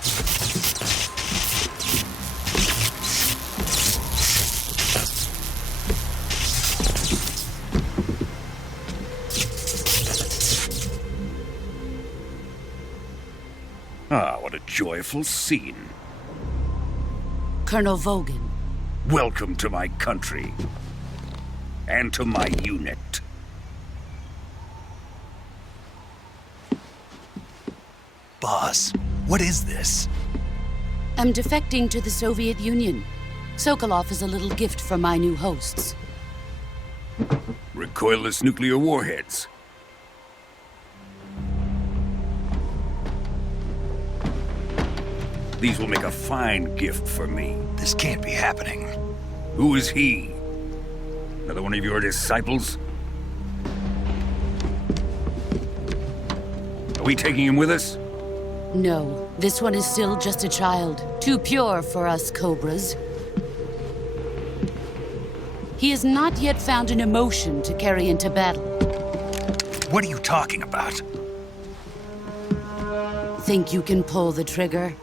Ah, what a joyful scene. Colonel Vogan. Welcome to my country. And to my unit. Boss, what is this? I'm defecting to the Soviet Union. Sokolov is a little gift from my new hosts. Recoilless nuclear warheads. These will make a fine gift for me. This can't be happening. Who is he? Another one of your disciples? Are we taking him with us? No, this one is still just a child. Too pure for us Cobras. He has not yet found an emotion to carry into battle. What are you talking about? Think you can pull the trigger?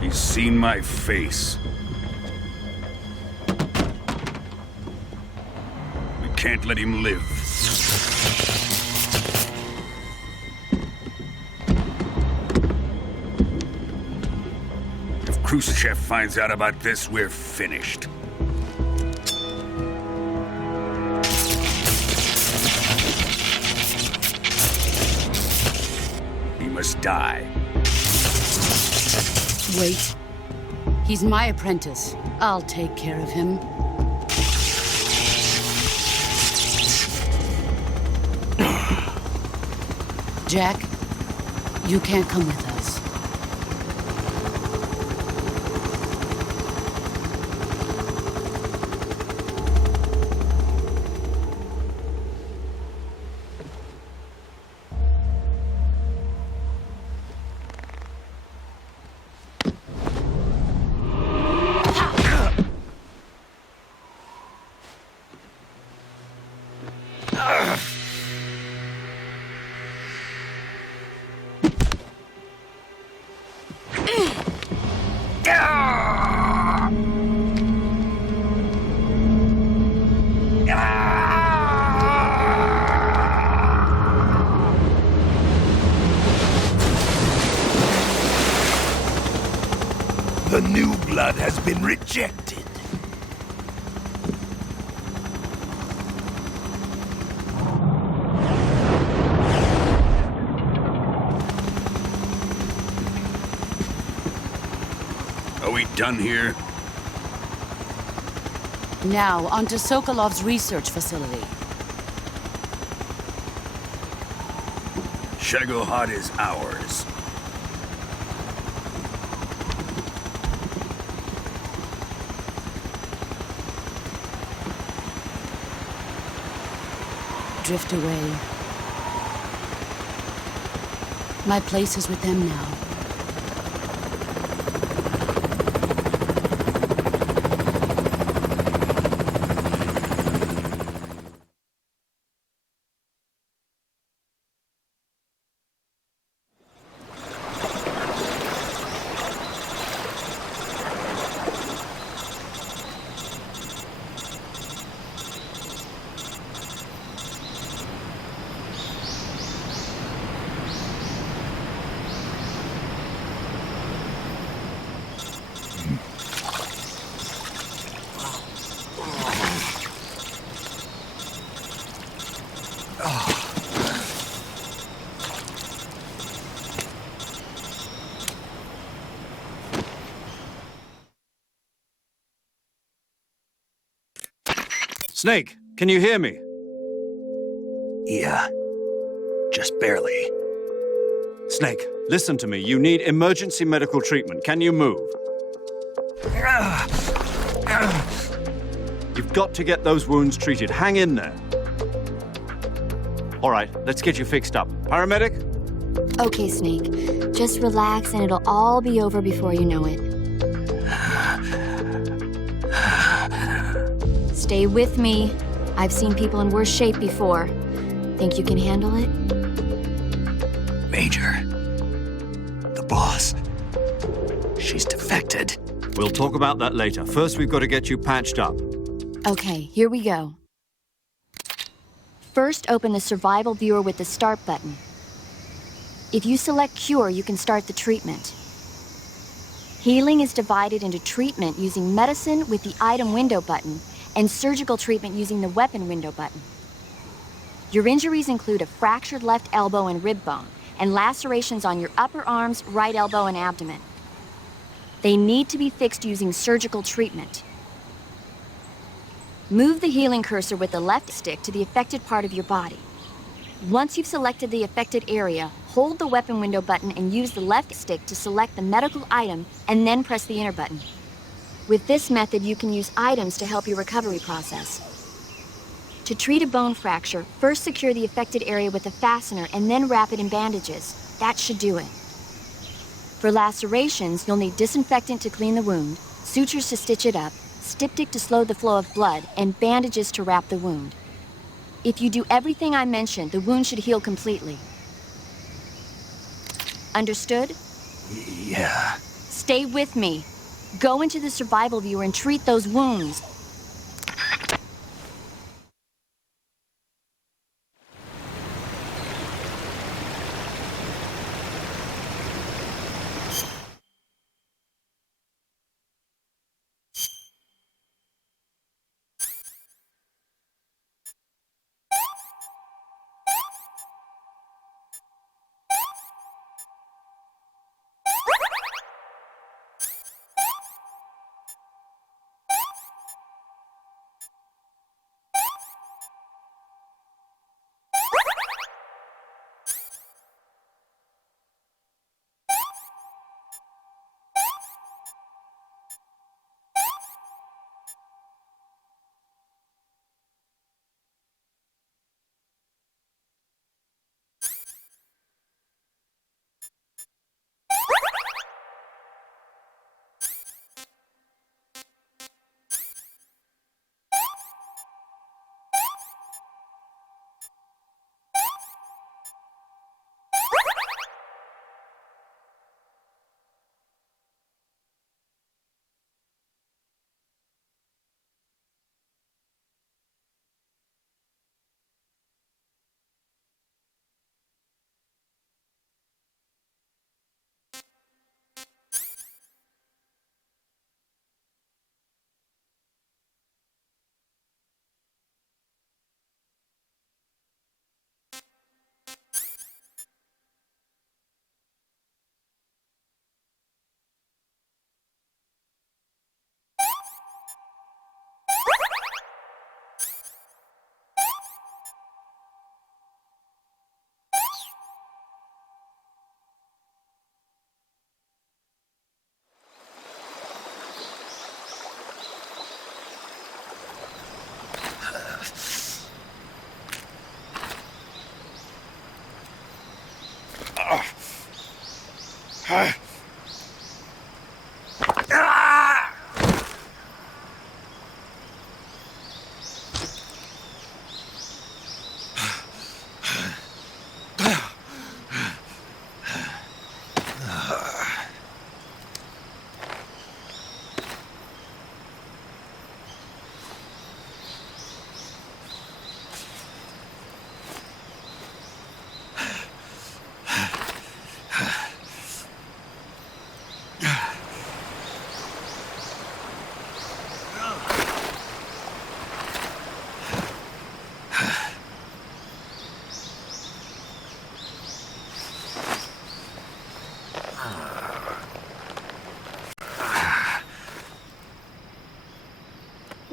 He's seen my face. We can't let him live. If Khrushchev finds out about this, we're finished. He must die. Wait. He's my apprentice. I'll take care of him. Jack, you can't come with us. The new blood has been rejected. Are we done here? Now, onto Sokolov's research facility. Shagohod is ours. Drift away. My place is with them now. Snake, can you hear me? Yeah. Just barely. Snake, listen to me. You need emergency medical treatment. Can you move? You've got to get those wounds treated. Hang in there. All right, let's get you fixed up. Paramedic? Okay, Snake. Just relax and it'll all be over before you know it. Stay with me. I've seen people in worse shape before. Think you can handle it? Major. The boss. She's defected. We'll talk about that later. First, we've got to get you patched up. Okay, here we go. First, open the survival viewer with the start button. If you select cure, you can start the treatment. Healing is divided into treatment using medicine with the item window button and surgical treatment using the weapon window button. Your injuries include a fractured left elbow and rib bone and lacerations on your upper arms, right elbow, and abdomen. They need to be fixed using surgical treatment. Move the healing cursor with the left stick to the affected part of your body. Once you've selected the affected area, hold the weapon window button and use the left stick to select the medical item and then press the enter button. With this method, you can use items to help your recovery process. To treat a bone fracture, first secure the affected area with a fastener and then wrap it in bandages. That should do it. For lacerations, you'll need disinfectant to clean the wound, sutures to stitch it up, styptic to slow the flow of blood, and bandages to wrap the wound. If you do everything I mentioned, the wound should heal completely. Understood? Yeah. Stay with me. Go into the survival viewer and treat those wounds.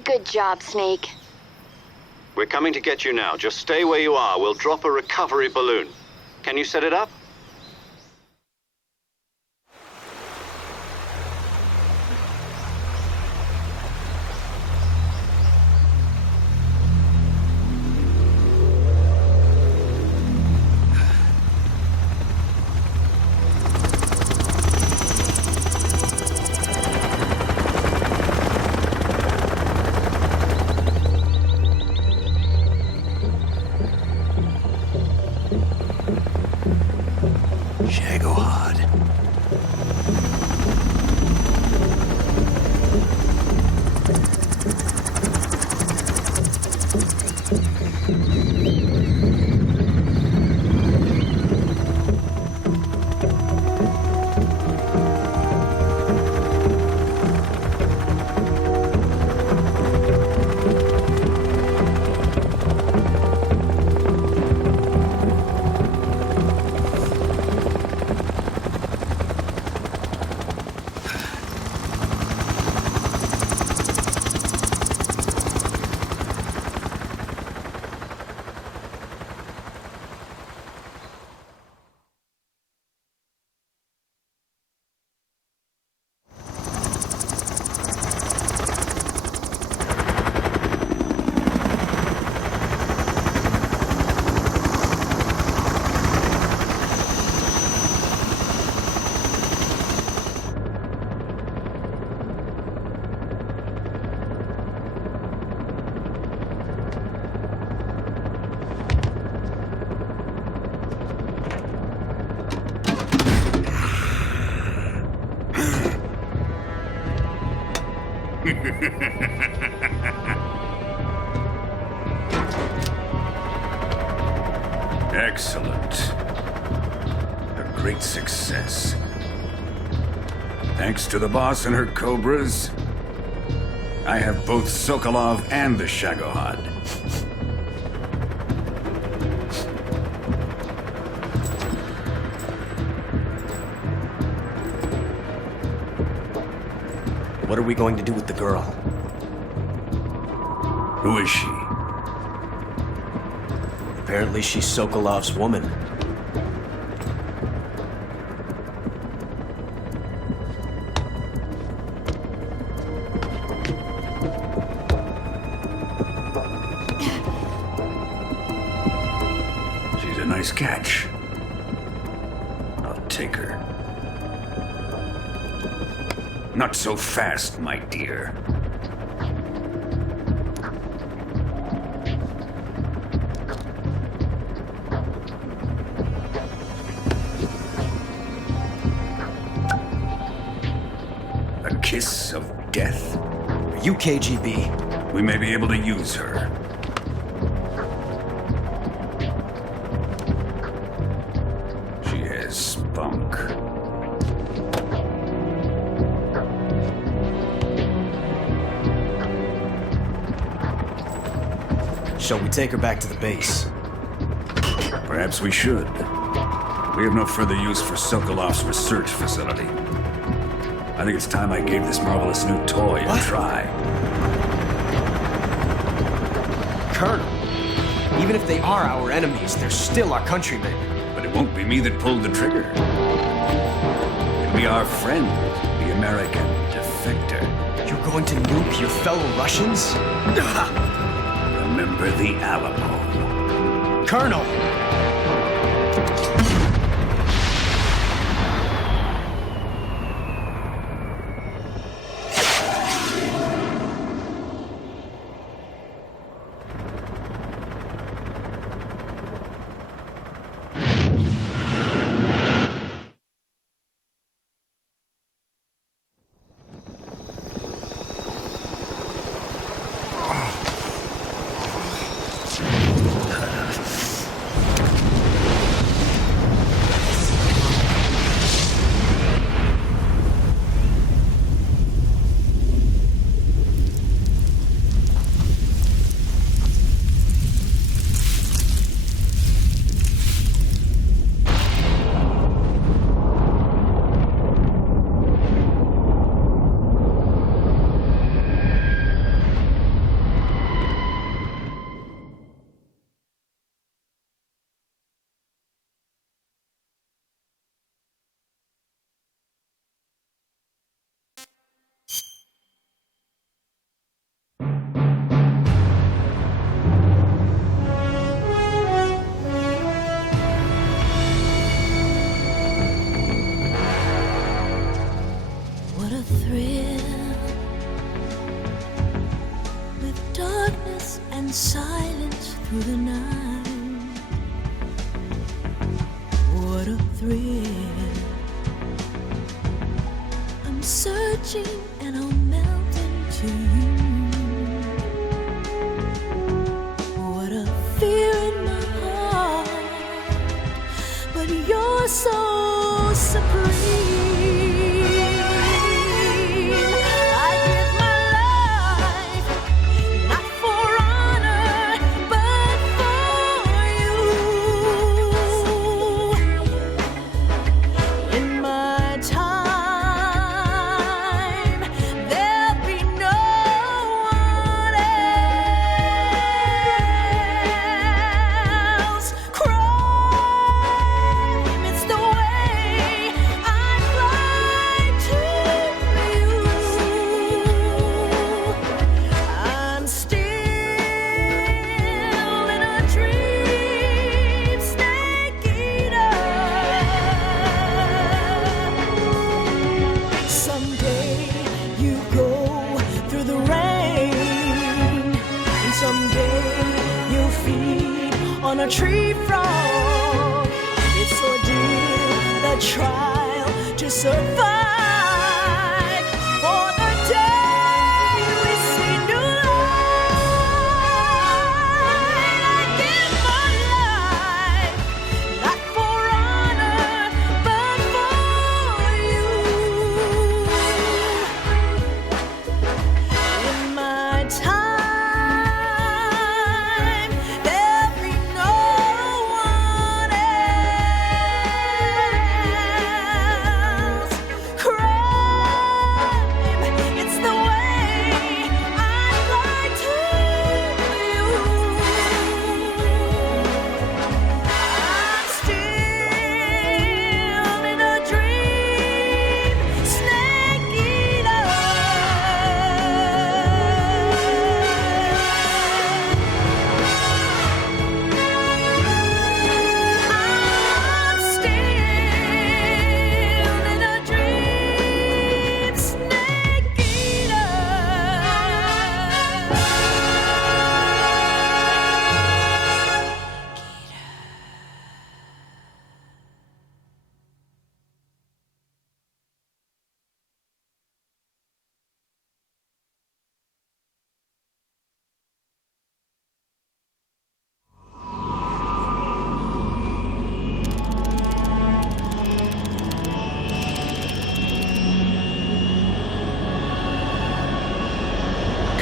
Good job, Snake. We're coming to get you now. Just stay where you are. We'll drop a recovery balloon. Can you set it up? Excellent. A great success. Thanks to the boss and her cobras, I have both Sokolov and the Shagohod. What are we going to do with the girl? Who is she? Apparently she's Sokolov's woman. She's a nice catch. I'll take her. Not so fast, my dear. A kiss of death? Are you KGB? We may be able to use her. She has spunk. Shall we take her back to the base? Perhaps we should. We have no further use for Sokolov's research facility. I think it's time I gave this marvelous new toy a try. Colonel, even if they are our enemies, they're still our countrymen. But it won't be me that pulled the trigger. It'll be our friend, the American defector. You're going to nuke your fellow Russians? Remember the Alamo. Colonel! What a thrill, with darkness and silence through the night. What a thrill, I'm searching and I'll melt into you. What a fear in my heart, but you're so supreme. On a tree frog, it's ordeal, the trial to survive. For the day we see new light, I give my life, not for honor, but for you. In my time,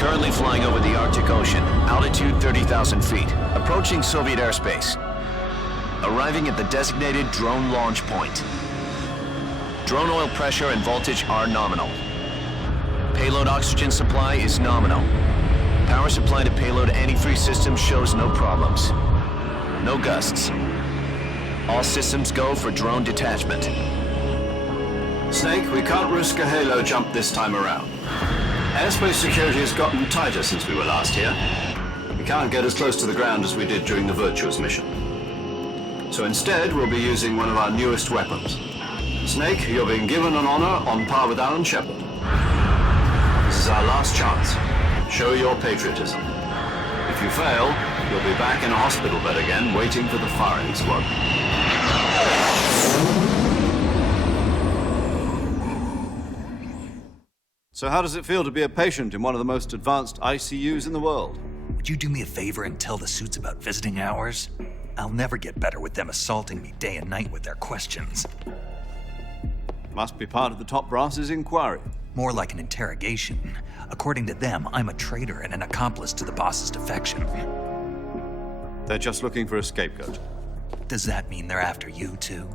Currently flying over the Arctic Ocean, altitude 30,000 feet, approaching Soviet airspace. Arriving at the designated drone launch point. Drone oil pressure and voltage are nominal. Payload oxygen supply is nominal. Power supply to payload antifreeze system shows no problems. No gusts. All systems go for drone detachment. Snake, we can't risk a halo jump this time around. Airspace security has gotten tighter since we were last here. We can't get as close to the ground as we did during the Virtuous mission. So instead, we'll be using one of our newest weapons. Snake, you're being given an honor on par with Alan Shepard. This is our last chance. Show your patriotism. If you fail, you'll be back in a hospital bed again, waiting for the firing squad. So how does it feel to be a patient in one of the most advanced ICUs in the world? Would you do me a favor and tell the suits about visiting hours? I'll never get better with them assaulting me day and night with their questions. Must be part of the top brass's inquiry. More like an interrogation. According to them, I'm a traitor and an accomplice to the boss's defection. They're just looking for a scapegoat. Does that mean they're after you, too?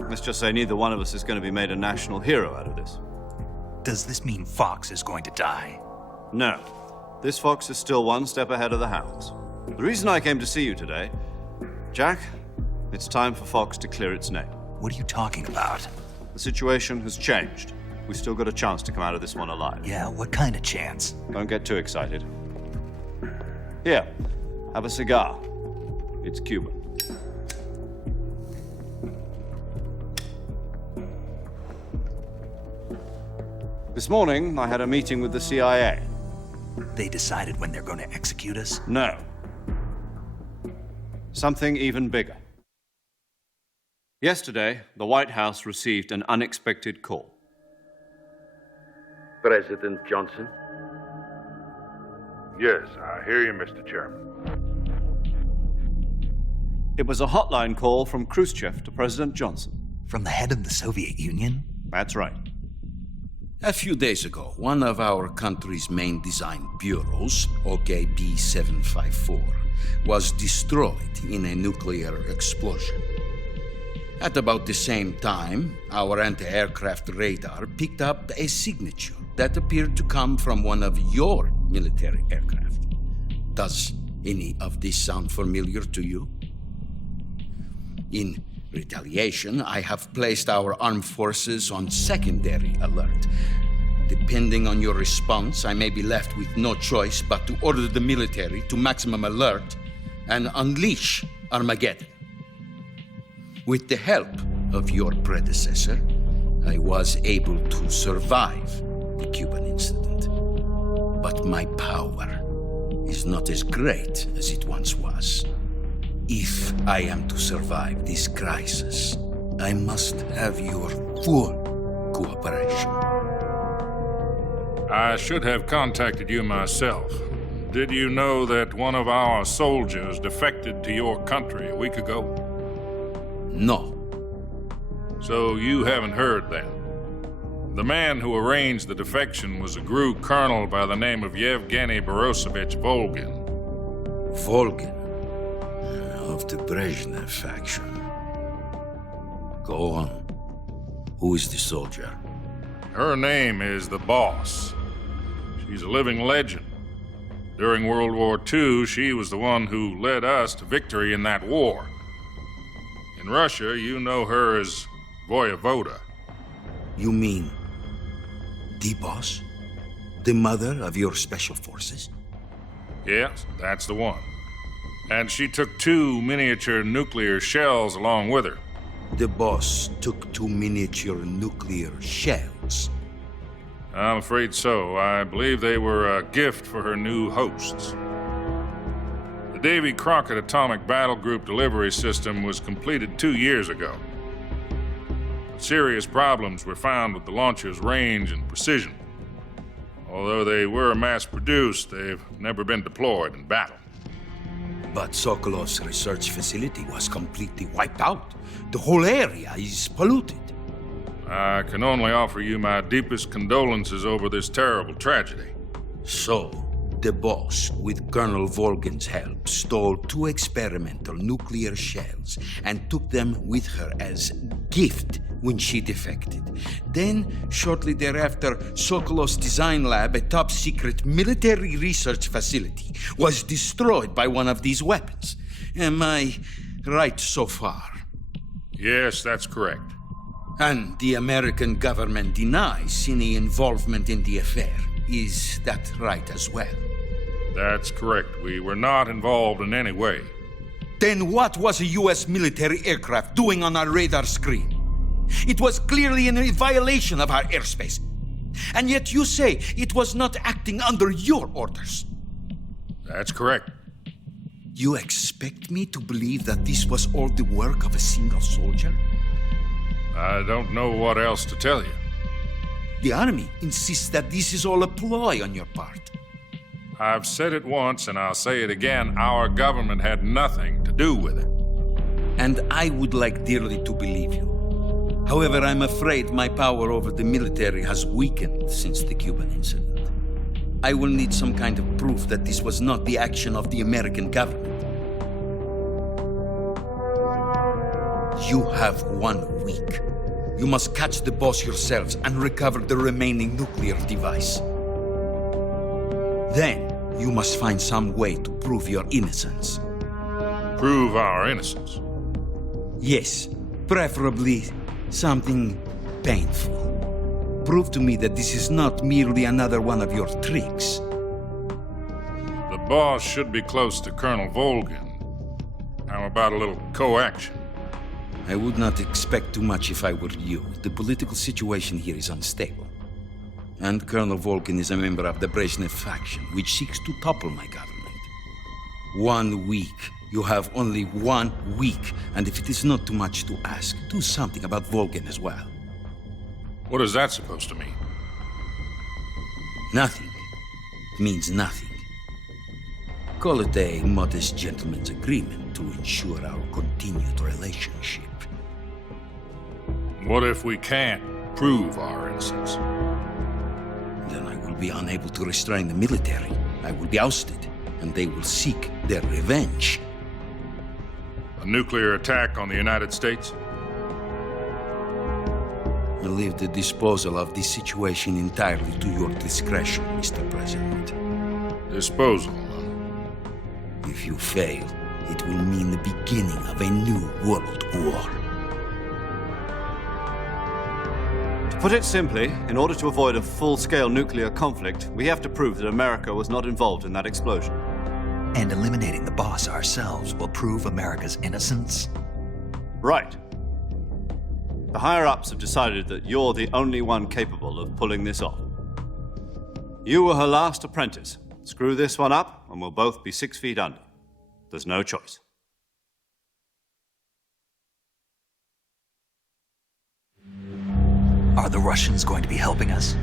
Let's just say neither one of us is going to be made a national hero out of this. Does this mean Fox is going to die? No. This fox is still one step ahead of the hounds. The reason I came to see you today, Jack, it's time for Fox to clear its name. What are you talking about? The situation has changed. We've still got a chance to come out of this one alive. Yeah, what kind of chance? Don't get too excited. Here, have a cigar. It's Cuban. This morning, I had a meeting with the CIA. They decided when they're going to execute us? No. Something even bigger. Yesterday, the White House received an unexpected call. President Johnson? Yes, I hear you, Mr. Chairman. It was a hotline call from Khrushchev to President Johnson. From the head of the Soviet Union? That's right. A few days ago, one of our country's main design bureaus, OKB 754, was destroyed in a nuclear explosion. At about the same time, our anti-aircraft radar picked up a signature that appeared to come from one of your military aircraft. Does any of this sound familiar to you? In retaliation, I have placed our armed forces on secondary alert. Depending on your response, I may be left with no choice but to order the military to maximum alert and unleash Armageddon. With the help of your predecessor, I was able to survive the Cuban incident. But my power is not as great as it once was. If I am to survive this crisis, I must have your full cooperation. I should have contacted you myself. Did you know that one of our soldiers defected to your country a week ago? No. So you haven't heard then. The man who arranged the defection was a GRU colonel by the name of Yevgeny Borisovich Volgin. Volgin? Of the Brezhnev faction. Go on. Who is the soldier? Her name is the Boss. She's a living legend. During World War II, she was the one who led us to victory in that war. In Russia, you know her as Voyevoda. You mean the Boss? The mother of your special forces? Yes, that's the one. And she took 2 miniature nuclear shells along with her. The Boss took 2 miniature nuclear shells? I'm afraid so. I believe they were a gift for her new hosts. The Davy Crockett Atomic Battle Group delivery system was completed 2 years ago. Serious problems were found with the launcher's range and precision. Although they were mass-produced, they've never been deployed in battle. But Sokolov's research facility was completely wiped out. The whole area is polluted. I can only offer you my deepest condolences over this terrible tragedy. So, the Boss, with Colonel Volgin's help, stole 2 experimental nuclear shells and took them with her as gift when she defected. Then, shortly thereafter, Sokolov's design lab, a top-secret military research facility, was destroyed by one of these weapons. Am I right so far? Yes, that's correct. And the American government denies any involvement in the affair. Is that right as well? That's correct. We were not involved in any way. Then what was a U.S. military aircraft doing on our radar screen? It was clearly in violation of our airspace. And yet you say it was not acting under your orders. That's correct. You expect me to believe that this was all the work of a single soldier? I don't know what else to tell you. The Army insists that this is all a ploy on your part. I've said it once and I'll say it again. Our government had nothing to do with it. And I would like dearly to believe you. However, I'm afraid my power over the military has weakened since the Cuban incident. I will need some kind of proof that this was not the action of the American government. You have 1 week. You must catch the Boss yourselves and recover the remaining nuclear device. Then, you must find some way to prove your innocence. Prove our innocence? Yes, preferably something painful. Prove to me that this is not merely another one of your tricks. The Boss should be close to Colonel Volgin. How about a little co-action? I would not expect too much if I were you. The political situation here is unstable. And Colonel Volkin is a member of the Brezhnev faction, which seeks to topple my government. 1 week. You have only 1 week. And if it is not too much to ask, do something about Volkin as well. What is that supposed to mean? Nothing. It means nothing. Call it a modest gentleman's agreement to ensure our continued relationship. What if we can't prove our innocence? Then I will be unable to restrain the military. I will be ousted, and they will seek their revenge. A nuclear attack on the United States? I leave the disposal of this situation entirely to your discretion, Mr. President. Disposal? If you fail, it will mean the beginning of a new world war. To put it simply, in order to avoid a full-scale nuclear conflict, we have to prove that America was not involved in that explosion. And eliminating the boss ourselves will prove America's innocence? Right. The higher-ups have decided that you're the only one capable of pulling this off. You were her last apprentice. Screw this one up, and we'll both be 6 feet under. There's no choice. Are the Russians going to be helping us?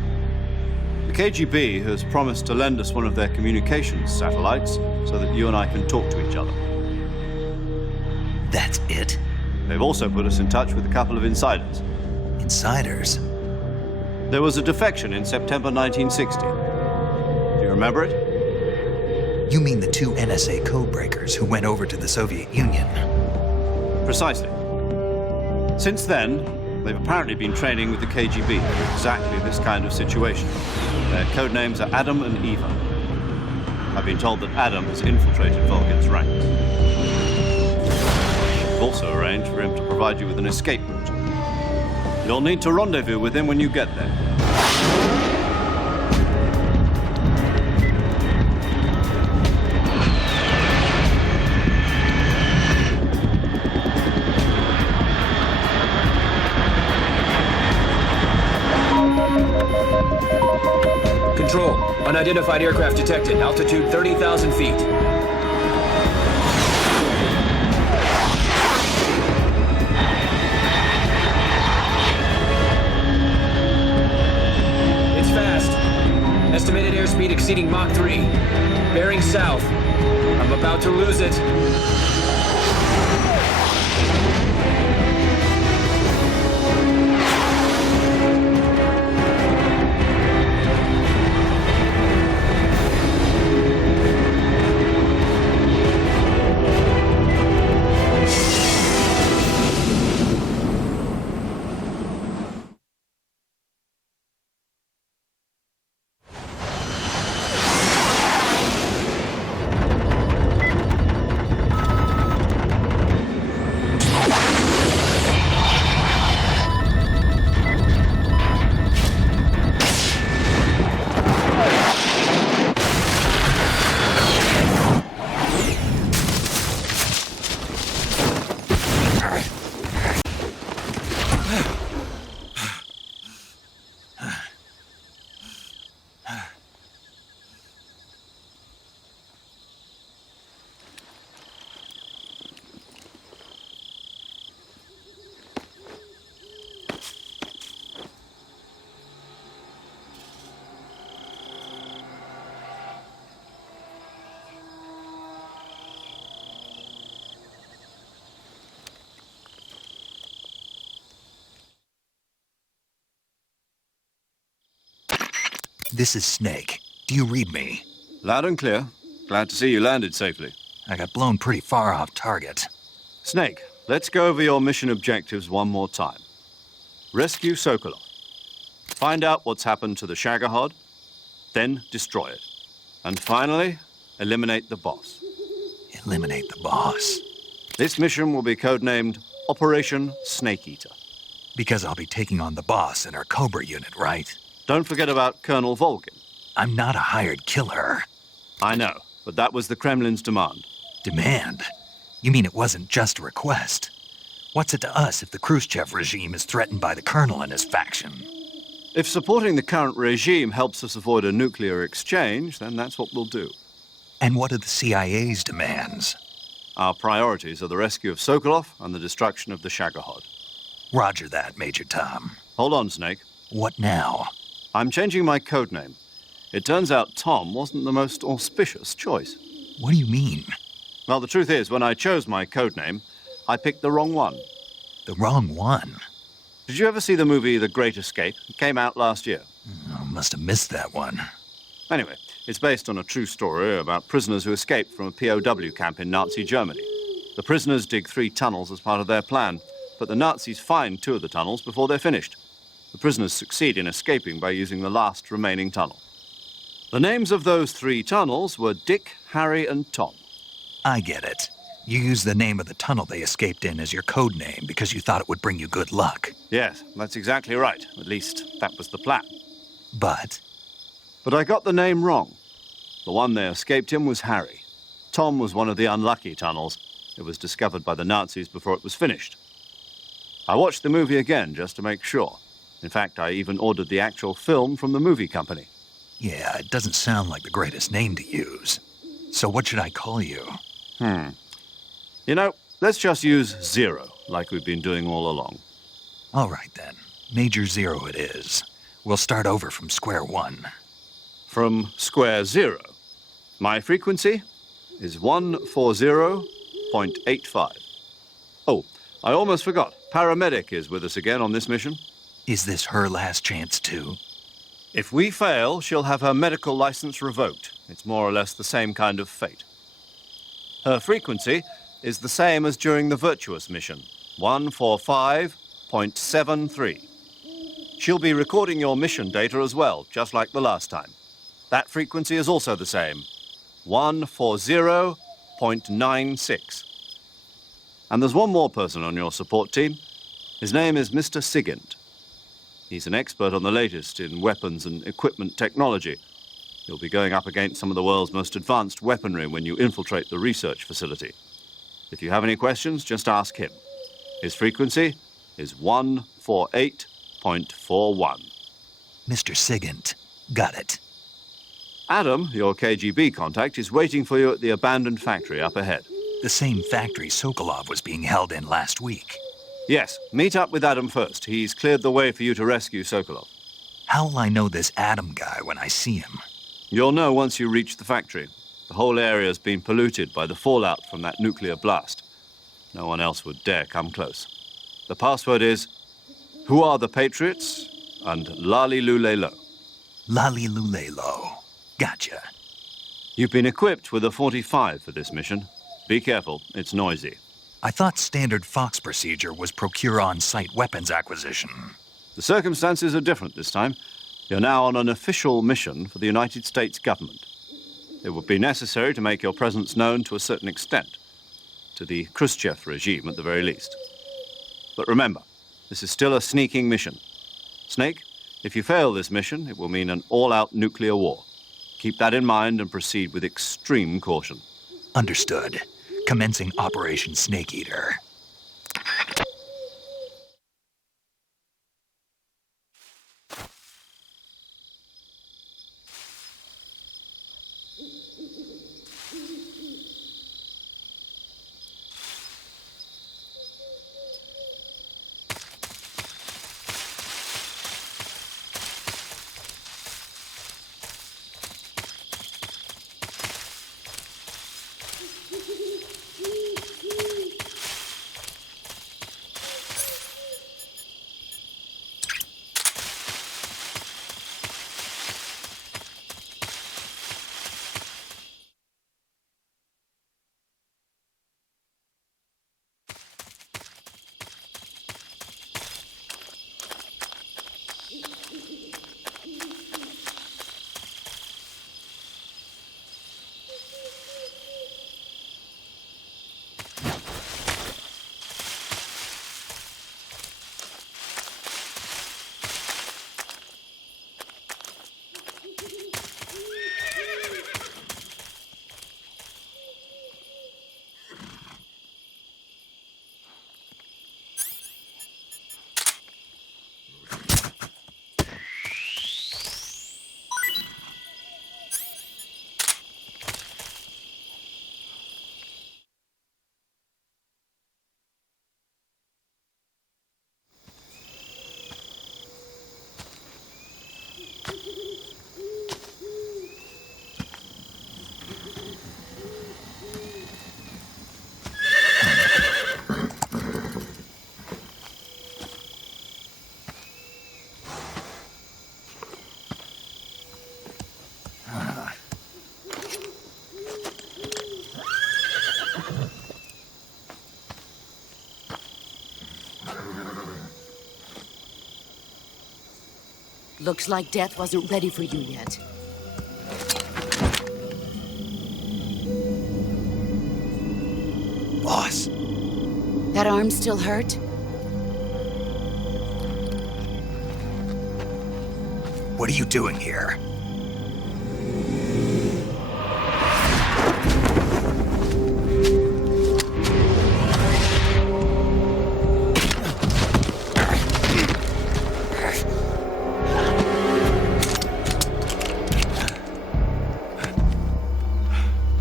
The KGB has promised to lend us one of their communications satellites so that you and I can talk to each other. That's it? They've also put us in touch with a couple of insiders. Insiders? There was a defection in September 1960. Do you remember it? You mean the 2 NSA codebreakers who went over to the Soviet Union? Precisely. Since then, they've apparently been training with the KGB for exactly this kind of situation. Their codenames are Adam and Eva. I've been told that Adam has infiltrated Volkin's ranks. We've also arranged for him to provide you with an escape route. You'll need to rendezvous with him when you get there. Control, unidentified aircraft detected, altitude 30,000 feet. It's fast. Estimated airspeed exceeding Mach 3. Bearing south. I'm about to lose it. This is Snake. Do you read me? Loud and clear. Glad to see you landed safely. I got blown pretty far off target. Snake, let's go over your mission objectives one more time. Rescue Sokolov. Find out what's happened to the Shagohod, then destroy it. And finally, eliminate the boss. Eliminate the boss? This mission will be codenamed Operation Snake Eater. Because I'll be taking on the boss in our Cobra unit, right? Don't forget about Colonel Volkin. I'm not a hired killer. I know, but that was the Kremlin's demand. Demand? You mean it wasn't just a request? What's it to us if the Khrushchev regime is threatened by the colonel and his faction? If supporting the current regime helps us avoid a nuclear exchange, then that's what we'll do. And what are the CIA's demands? Our priorities are the rescue of Sokolov and the destruction of the Shagohod. Roger that, Major Tom. Hold on, Snake. What now? I'm changing my codename. It turns out Tom wasn't the most auspicious choice. What do you mean? Well, the truth is, when I chose my codename, I picked the wrong one. The wrong one? Did you ever see the movie The Great Escape? It came out last year. I must have missed that one. Anyway, it's based on a true story about prisoners who escaped from a POW camp in Nazi Germany. The prisoners dig 3 tunnels as part of their plan, but the Nazis find 2 of the tunnels before they're finished. The prisoners succeed in escaping by using the last remaining tunnel. The names of those 3 tunnels were Dick, Harry, and Tom. I get it. You used the name of the tunnel they escaped in as your code name because you thought it would bring you good luck. Yes, that's exactly right. At least, that was the plan. But I got the name wrong. The one they escaped in was Harry. Tom was one of the unlucky tunnels. It was discovered by the Nazis before it was finished. I watched the movie again just to make sure. In fact, I even ordered the actual film from the movie company. Yeah, it doesn't sound like the greatest name to use. So what should I call you? You know, let's just use Zero, like we've been doing all along. All right, then. Major Zero it is. We'll start over from square one. From square 0. My frequency is 140.85. Oh, I almost forgot. Paramedic is with us again on this mission. Is this her last chance, too? If we fail, she'll have her medical license revoked. It's more or less the same kind of fate. Her frequency is the same as during the Virtuous mission, 145.73. She'll be recording your mission data as well, just like the last time. That frequency is also the same, 140.96. And there's one more person on your support team. His name is Mr. Sigint. He's an expert on the latest in weapons and equipment technology. You'll be going up against some of the world's most advanced weaponry when you infiltrate the research facility. If you have any questions, just ask him. His frequency is 148.41. Mr. Sigint. Got it. Adam, your KGB contact, is waiting for you at the abandoned factory up ahead. The same factory Sokolov was being held in last week. Yes, meet up with Adam first. He's cleared the way for you to rescue Sokolov. How'll I know this Adam guy when I see him? You'll know once you reach the factory. The whole area's been polluted by the fallout from that nuclear blast. No one else would dare come close. The password is, "Who are the Patriots?" and "Lali Lulelo." Lali Lulelo. Gotcha. You've been equipped with a 45 for this mission. Be careful, it's noisy. I thought standard Fox procedure was procure on-site weapons acquisition. The circumstances are different this time. You're now on an official mission for the United States government. It would be necessary to make your presence known to a certain extent, to the Khrushchev regime at the very least. But remember, this is still a sneaking mission. Snake, if you fail this mission, it will mean an all-out nuclear war. Keep that in mind and proceed with extreme caution. Understood. Commencing Operation Snake Eater. Looks like death wasn't ready for you yet. Boss. That arm still hurt? What are you doing here?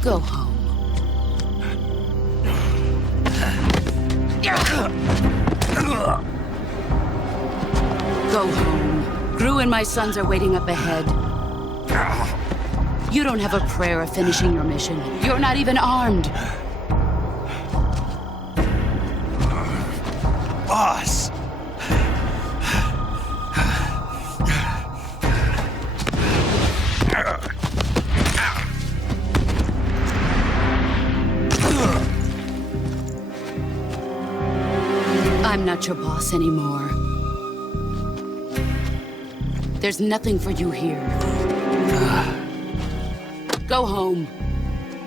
Go home. Go home. Gru and my sons are waiting up ahead. You don't have a prayer of finishing your mission. You're not even armed. Boss! I'm not your boss anymore. There's nothing for you here. Go home.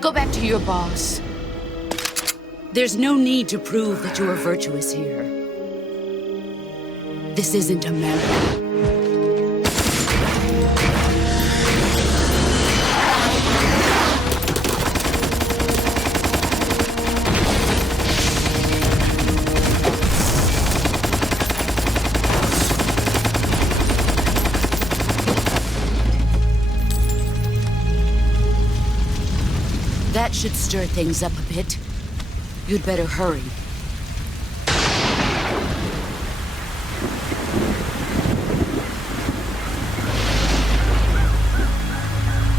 Go back to your boss. There's no need to prove that you are virtuous here. This isn't America. That should stir things up a bit. You'd better hurry.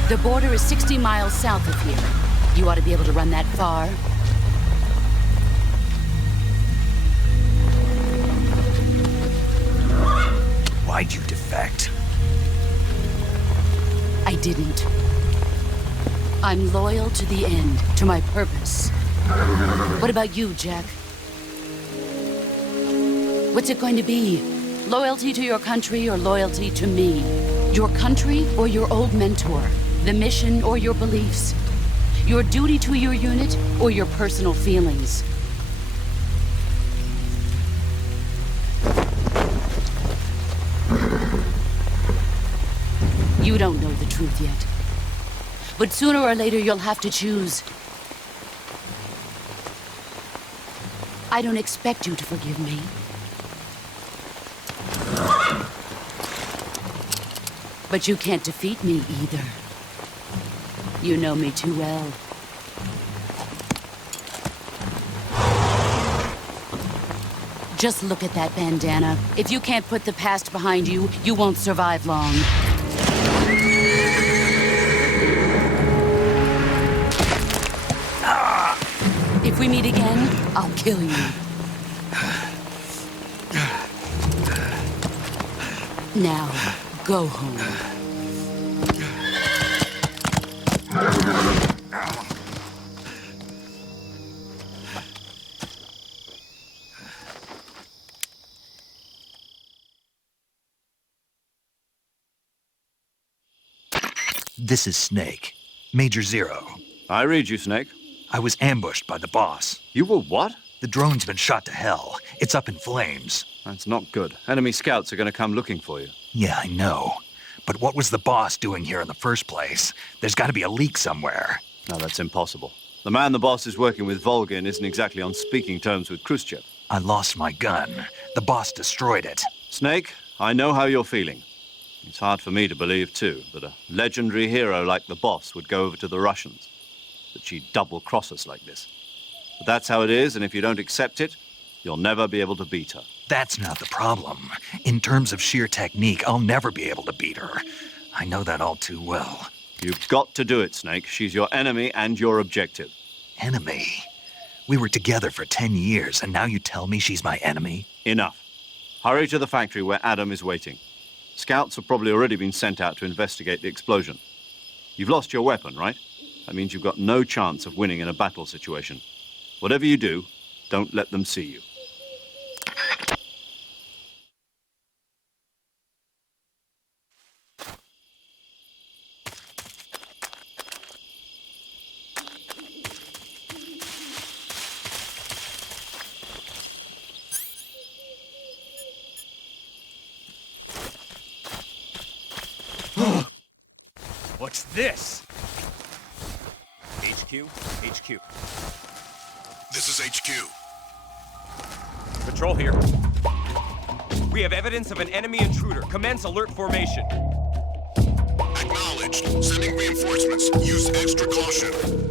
The border is 60 miles south of here. You ought to be able to run that far. Why'd you defect? I didn't. I'm loyal to the end, to my purpose. What about you, Jack? What's it going to be? Loyalty to your country or loyalty to me? Your country or your old mentor? The mission or your beliefs? Your duty to your unit or your personal feelings? You don't know the truth yet. But sooner or later, you'll have to choose. I don't expect you to forgive me. But you can't defeat me either. You know me too well. Just look at that bandana. If you can't put the past behind you, you won't survive long. If we meet again, I'll kill you. Now, go home. This is Snake. Major Zero. I read you, Snake. I was ambushed by the boss. You were what? The drone's been shot to hell. It's up in flames. That's not good. Enemy scouts are going to come looking for you. Yeah, I know. But what was the boss doing here in the first place? There's got to be a leak somewhere. No, that's impossible. The man the boss is working with, Volgin, isn't exactly on speaking terms with Khrushchev. I lost my gun. The boss destroyed it. Snake, I know how you're feeling. It's hard for me to believe, too, that a legendary hero like the boss would go over to the Russians. That she'd double-cross us like this. But that's how it is, and if you don't accept it, you'll never be able to beat her. That's not the problem. In terms of sheer technique, I'll never be able to beat her. I know that all too well. You've got to do it, Snake. She's your enemy and your objective. Enemy? We were together for 10 years, and now you tell me she's my enemy? Enough. Hurry to the factory where Adam is waiting. Scouts have probably already been sent out to investigate the explosion. You've lost your weapon, right? That means you've got no chance of winning in a battle situation. Whatever you do, don't let them see you. What's this? HQ? HQ. This is HQ. Patrol here. We have evidence of an enemy intruder. Commence alert formation. Acknowledged. Sending reinforcements. Use extra caution.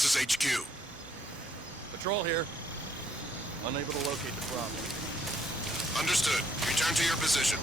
This is HQ. Patrol here. Unable to locate the problem. Understood. Return to your position.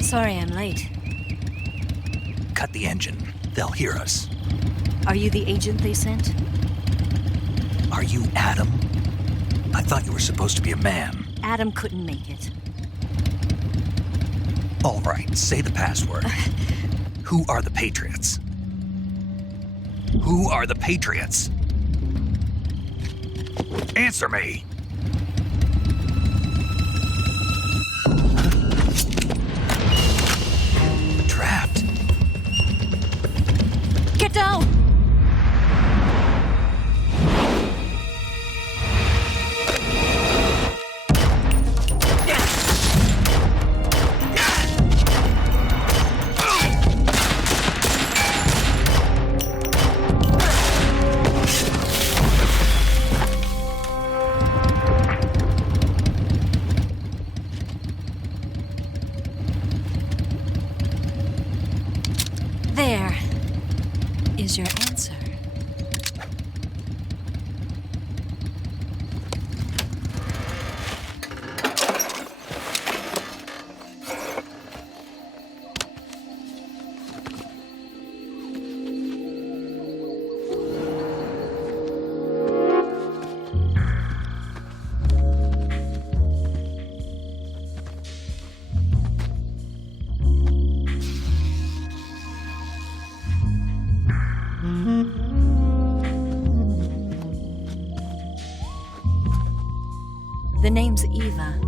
Sorry I'm late. Cut the engine. They'll hear us. Are you the agent they sent? Are you Adam? I thought you were supposed to be a man. Adam couldn't make it. All right, say the password. Who are the Patriots? Who are the Patriots? Answer me! Trapped. Get down! There is your answer. The name's Eva.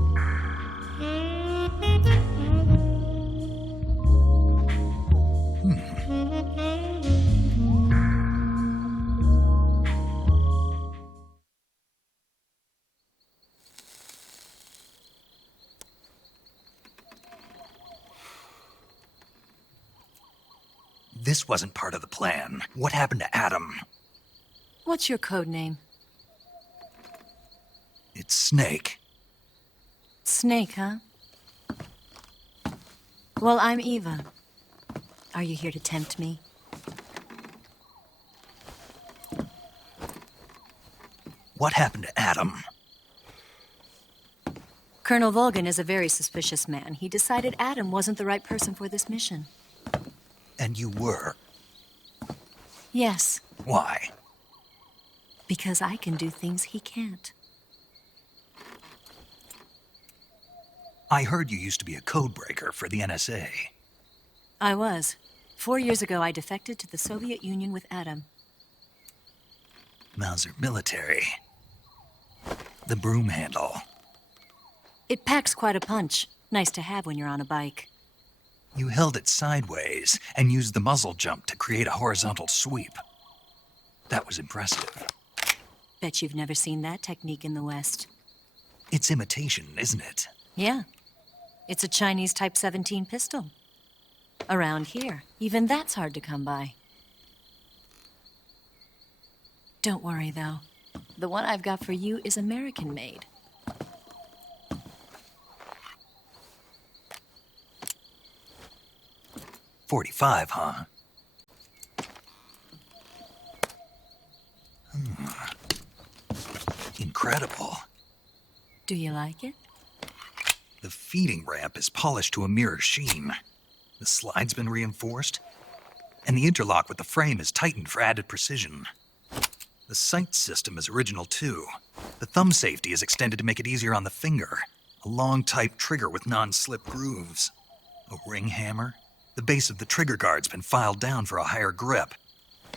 This wasn't part of the plan. What happened to Adam? What's your code name? It's Snake. Snake, huh? Well, I'm Eva. Are you here to tempt me? What happened to Adam? Colonel Volgan is a very suspicious man. He decided Adam wasn't the right person for this mission. And you were? Yes. Why? Because I can do things he can't. I heard you used to be a codebreaker for the NSA. I was. 4 years ago, I defected to the Soviet Union with Adam. Mauser military. The broom handle. It packs quite a punch. Nice to have when you're on a bike. You held it sideways and used the muzzle jump to create a horizontal sweep. That was impressive. Bet you've never seen that technique in the West. It's imitation, isn't it? Yeah. It's a Chinese Type 17 pistol. Around here, even that's hard to come by. Don't worry, though. The one I've got for you is American-made. .45, huh? Incredible. Do you like it? The feeding ramp is polished to a mirror sheen. The slide's been reinforced, and the interlock with the frame is tightened for added precision. The sight system is original too. The thumb safety is extended to make it easier on the finger. A long type trigger with non-slip grooves. A ring hammer. The base of the trigger guard's been filed down for a higher grip.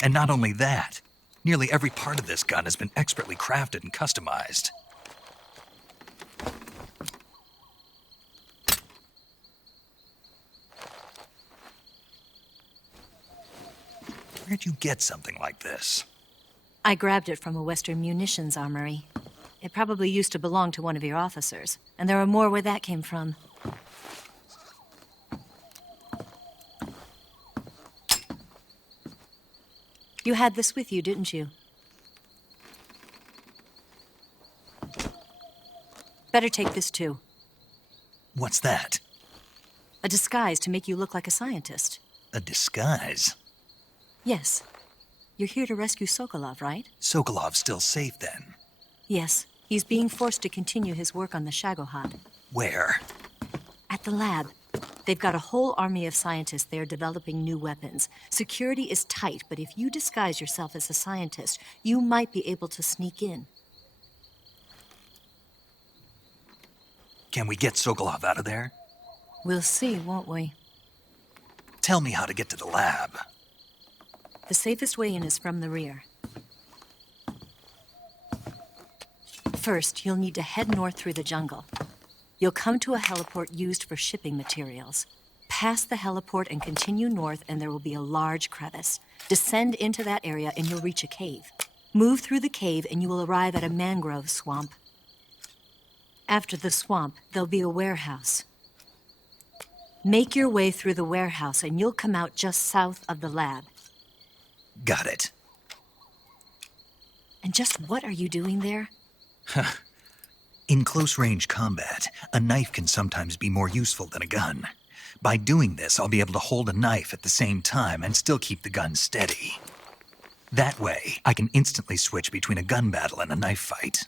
And not only that, nearly every part of this gun has been expertly crafted and customized. Where'd you get something like this? I grabbed it from a Western munitions armory. It probably used to belong to one of your officers, and there are more where that came from. You had this with you, didn't you? Better take this too. What's that? A disguise to make you look like a scientist. A disguise? Yes. You're here to rescue Sokolov, right? Sokolov's still safe then? Yes. He's being forced to continue his work on the Shagohod. Where? At the lab. They've got a whole army of scientists there developing new weapons. Security is tight, but if you disguise yourself as a scientist, you might be able to sneak in. Can we get Sokolov out of there? We'll see, won't we? Tell me how to get to the lab. The safest way in is from the rear. First, you'll need to head north through the jungle. You'll come to a heliport used for shipping materials. Pass the heliport and continue north, and there will be a large crevice. Descend into that area, and you'll reach a cave. Move through the cave, and you will arrive at a mangrove swamp. After the swamp, there'll be a warehouse. Make your way through the warehouse, and you'll come out just south of the lab. Got it. And just what are you doing there? In close-range combat, a knife can sometimes be more useful than a gun. By doing this, I'll be able to hold a knife at the same time and still keep the gun steady. That way, I can instantly switch between a gun battle and a knife fight.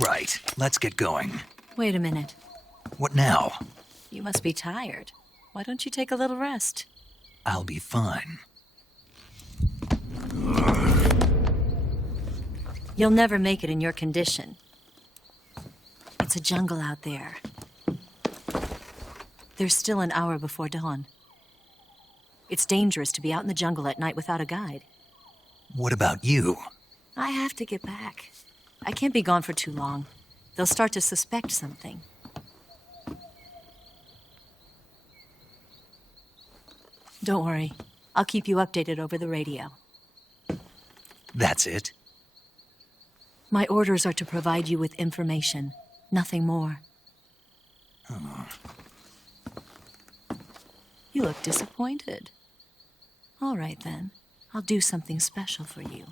Right, let's get going. Wait a minute. What now? You must be tired. Why don't you take a little rest? I'll be fine. You'll never make it in your condition. It's a jungle out there. There's still an hour before dawn. It's dangerous to be out in the jungle at night without a guide. What about you? I have to get back. I can't be gone for too long. They'll start to suspect something. Don't worry. I'll keep you updated over the radio. That's it? My orders are to provide you with information, nothing more. Oh. You look disappointed. All right, then. I'll do something special for you.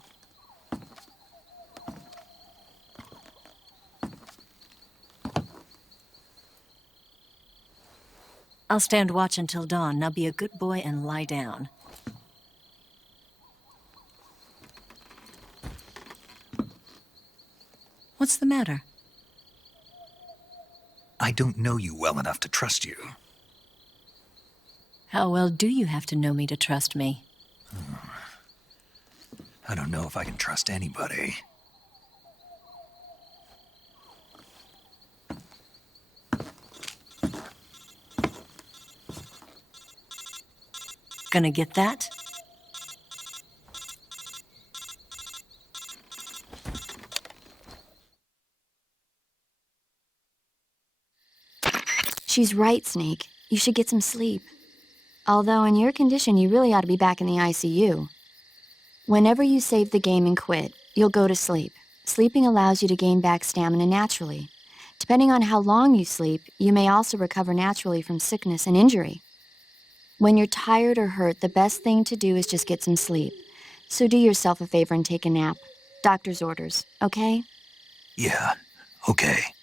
I'll stand watch until dawn. Now be a good boy and lie down. What's the matter? I don't know you well enough to trust you. How well do you have to know me to trust me? I don't know if I can trust anybody. Gonna get that? She's right, Snake. You should get some sleep. Although in your condition, you really ought to be back in the ICU. Whenever you save the game and quit, you'll go to sleep. Sleeping allows you to gain back stamina naturally. Depending on how long you sleep, you may also recover naturally from sickness and injury. When you're tired or hurt, the best thing to do is just get some sleep. So do yourself a favor and take a nap. Doctor's orders, okay? Yeah, okay.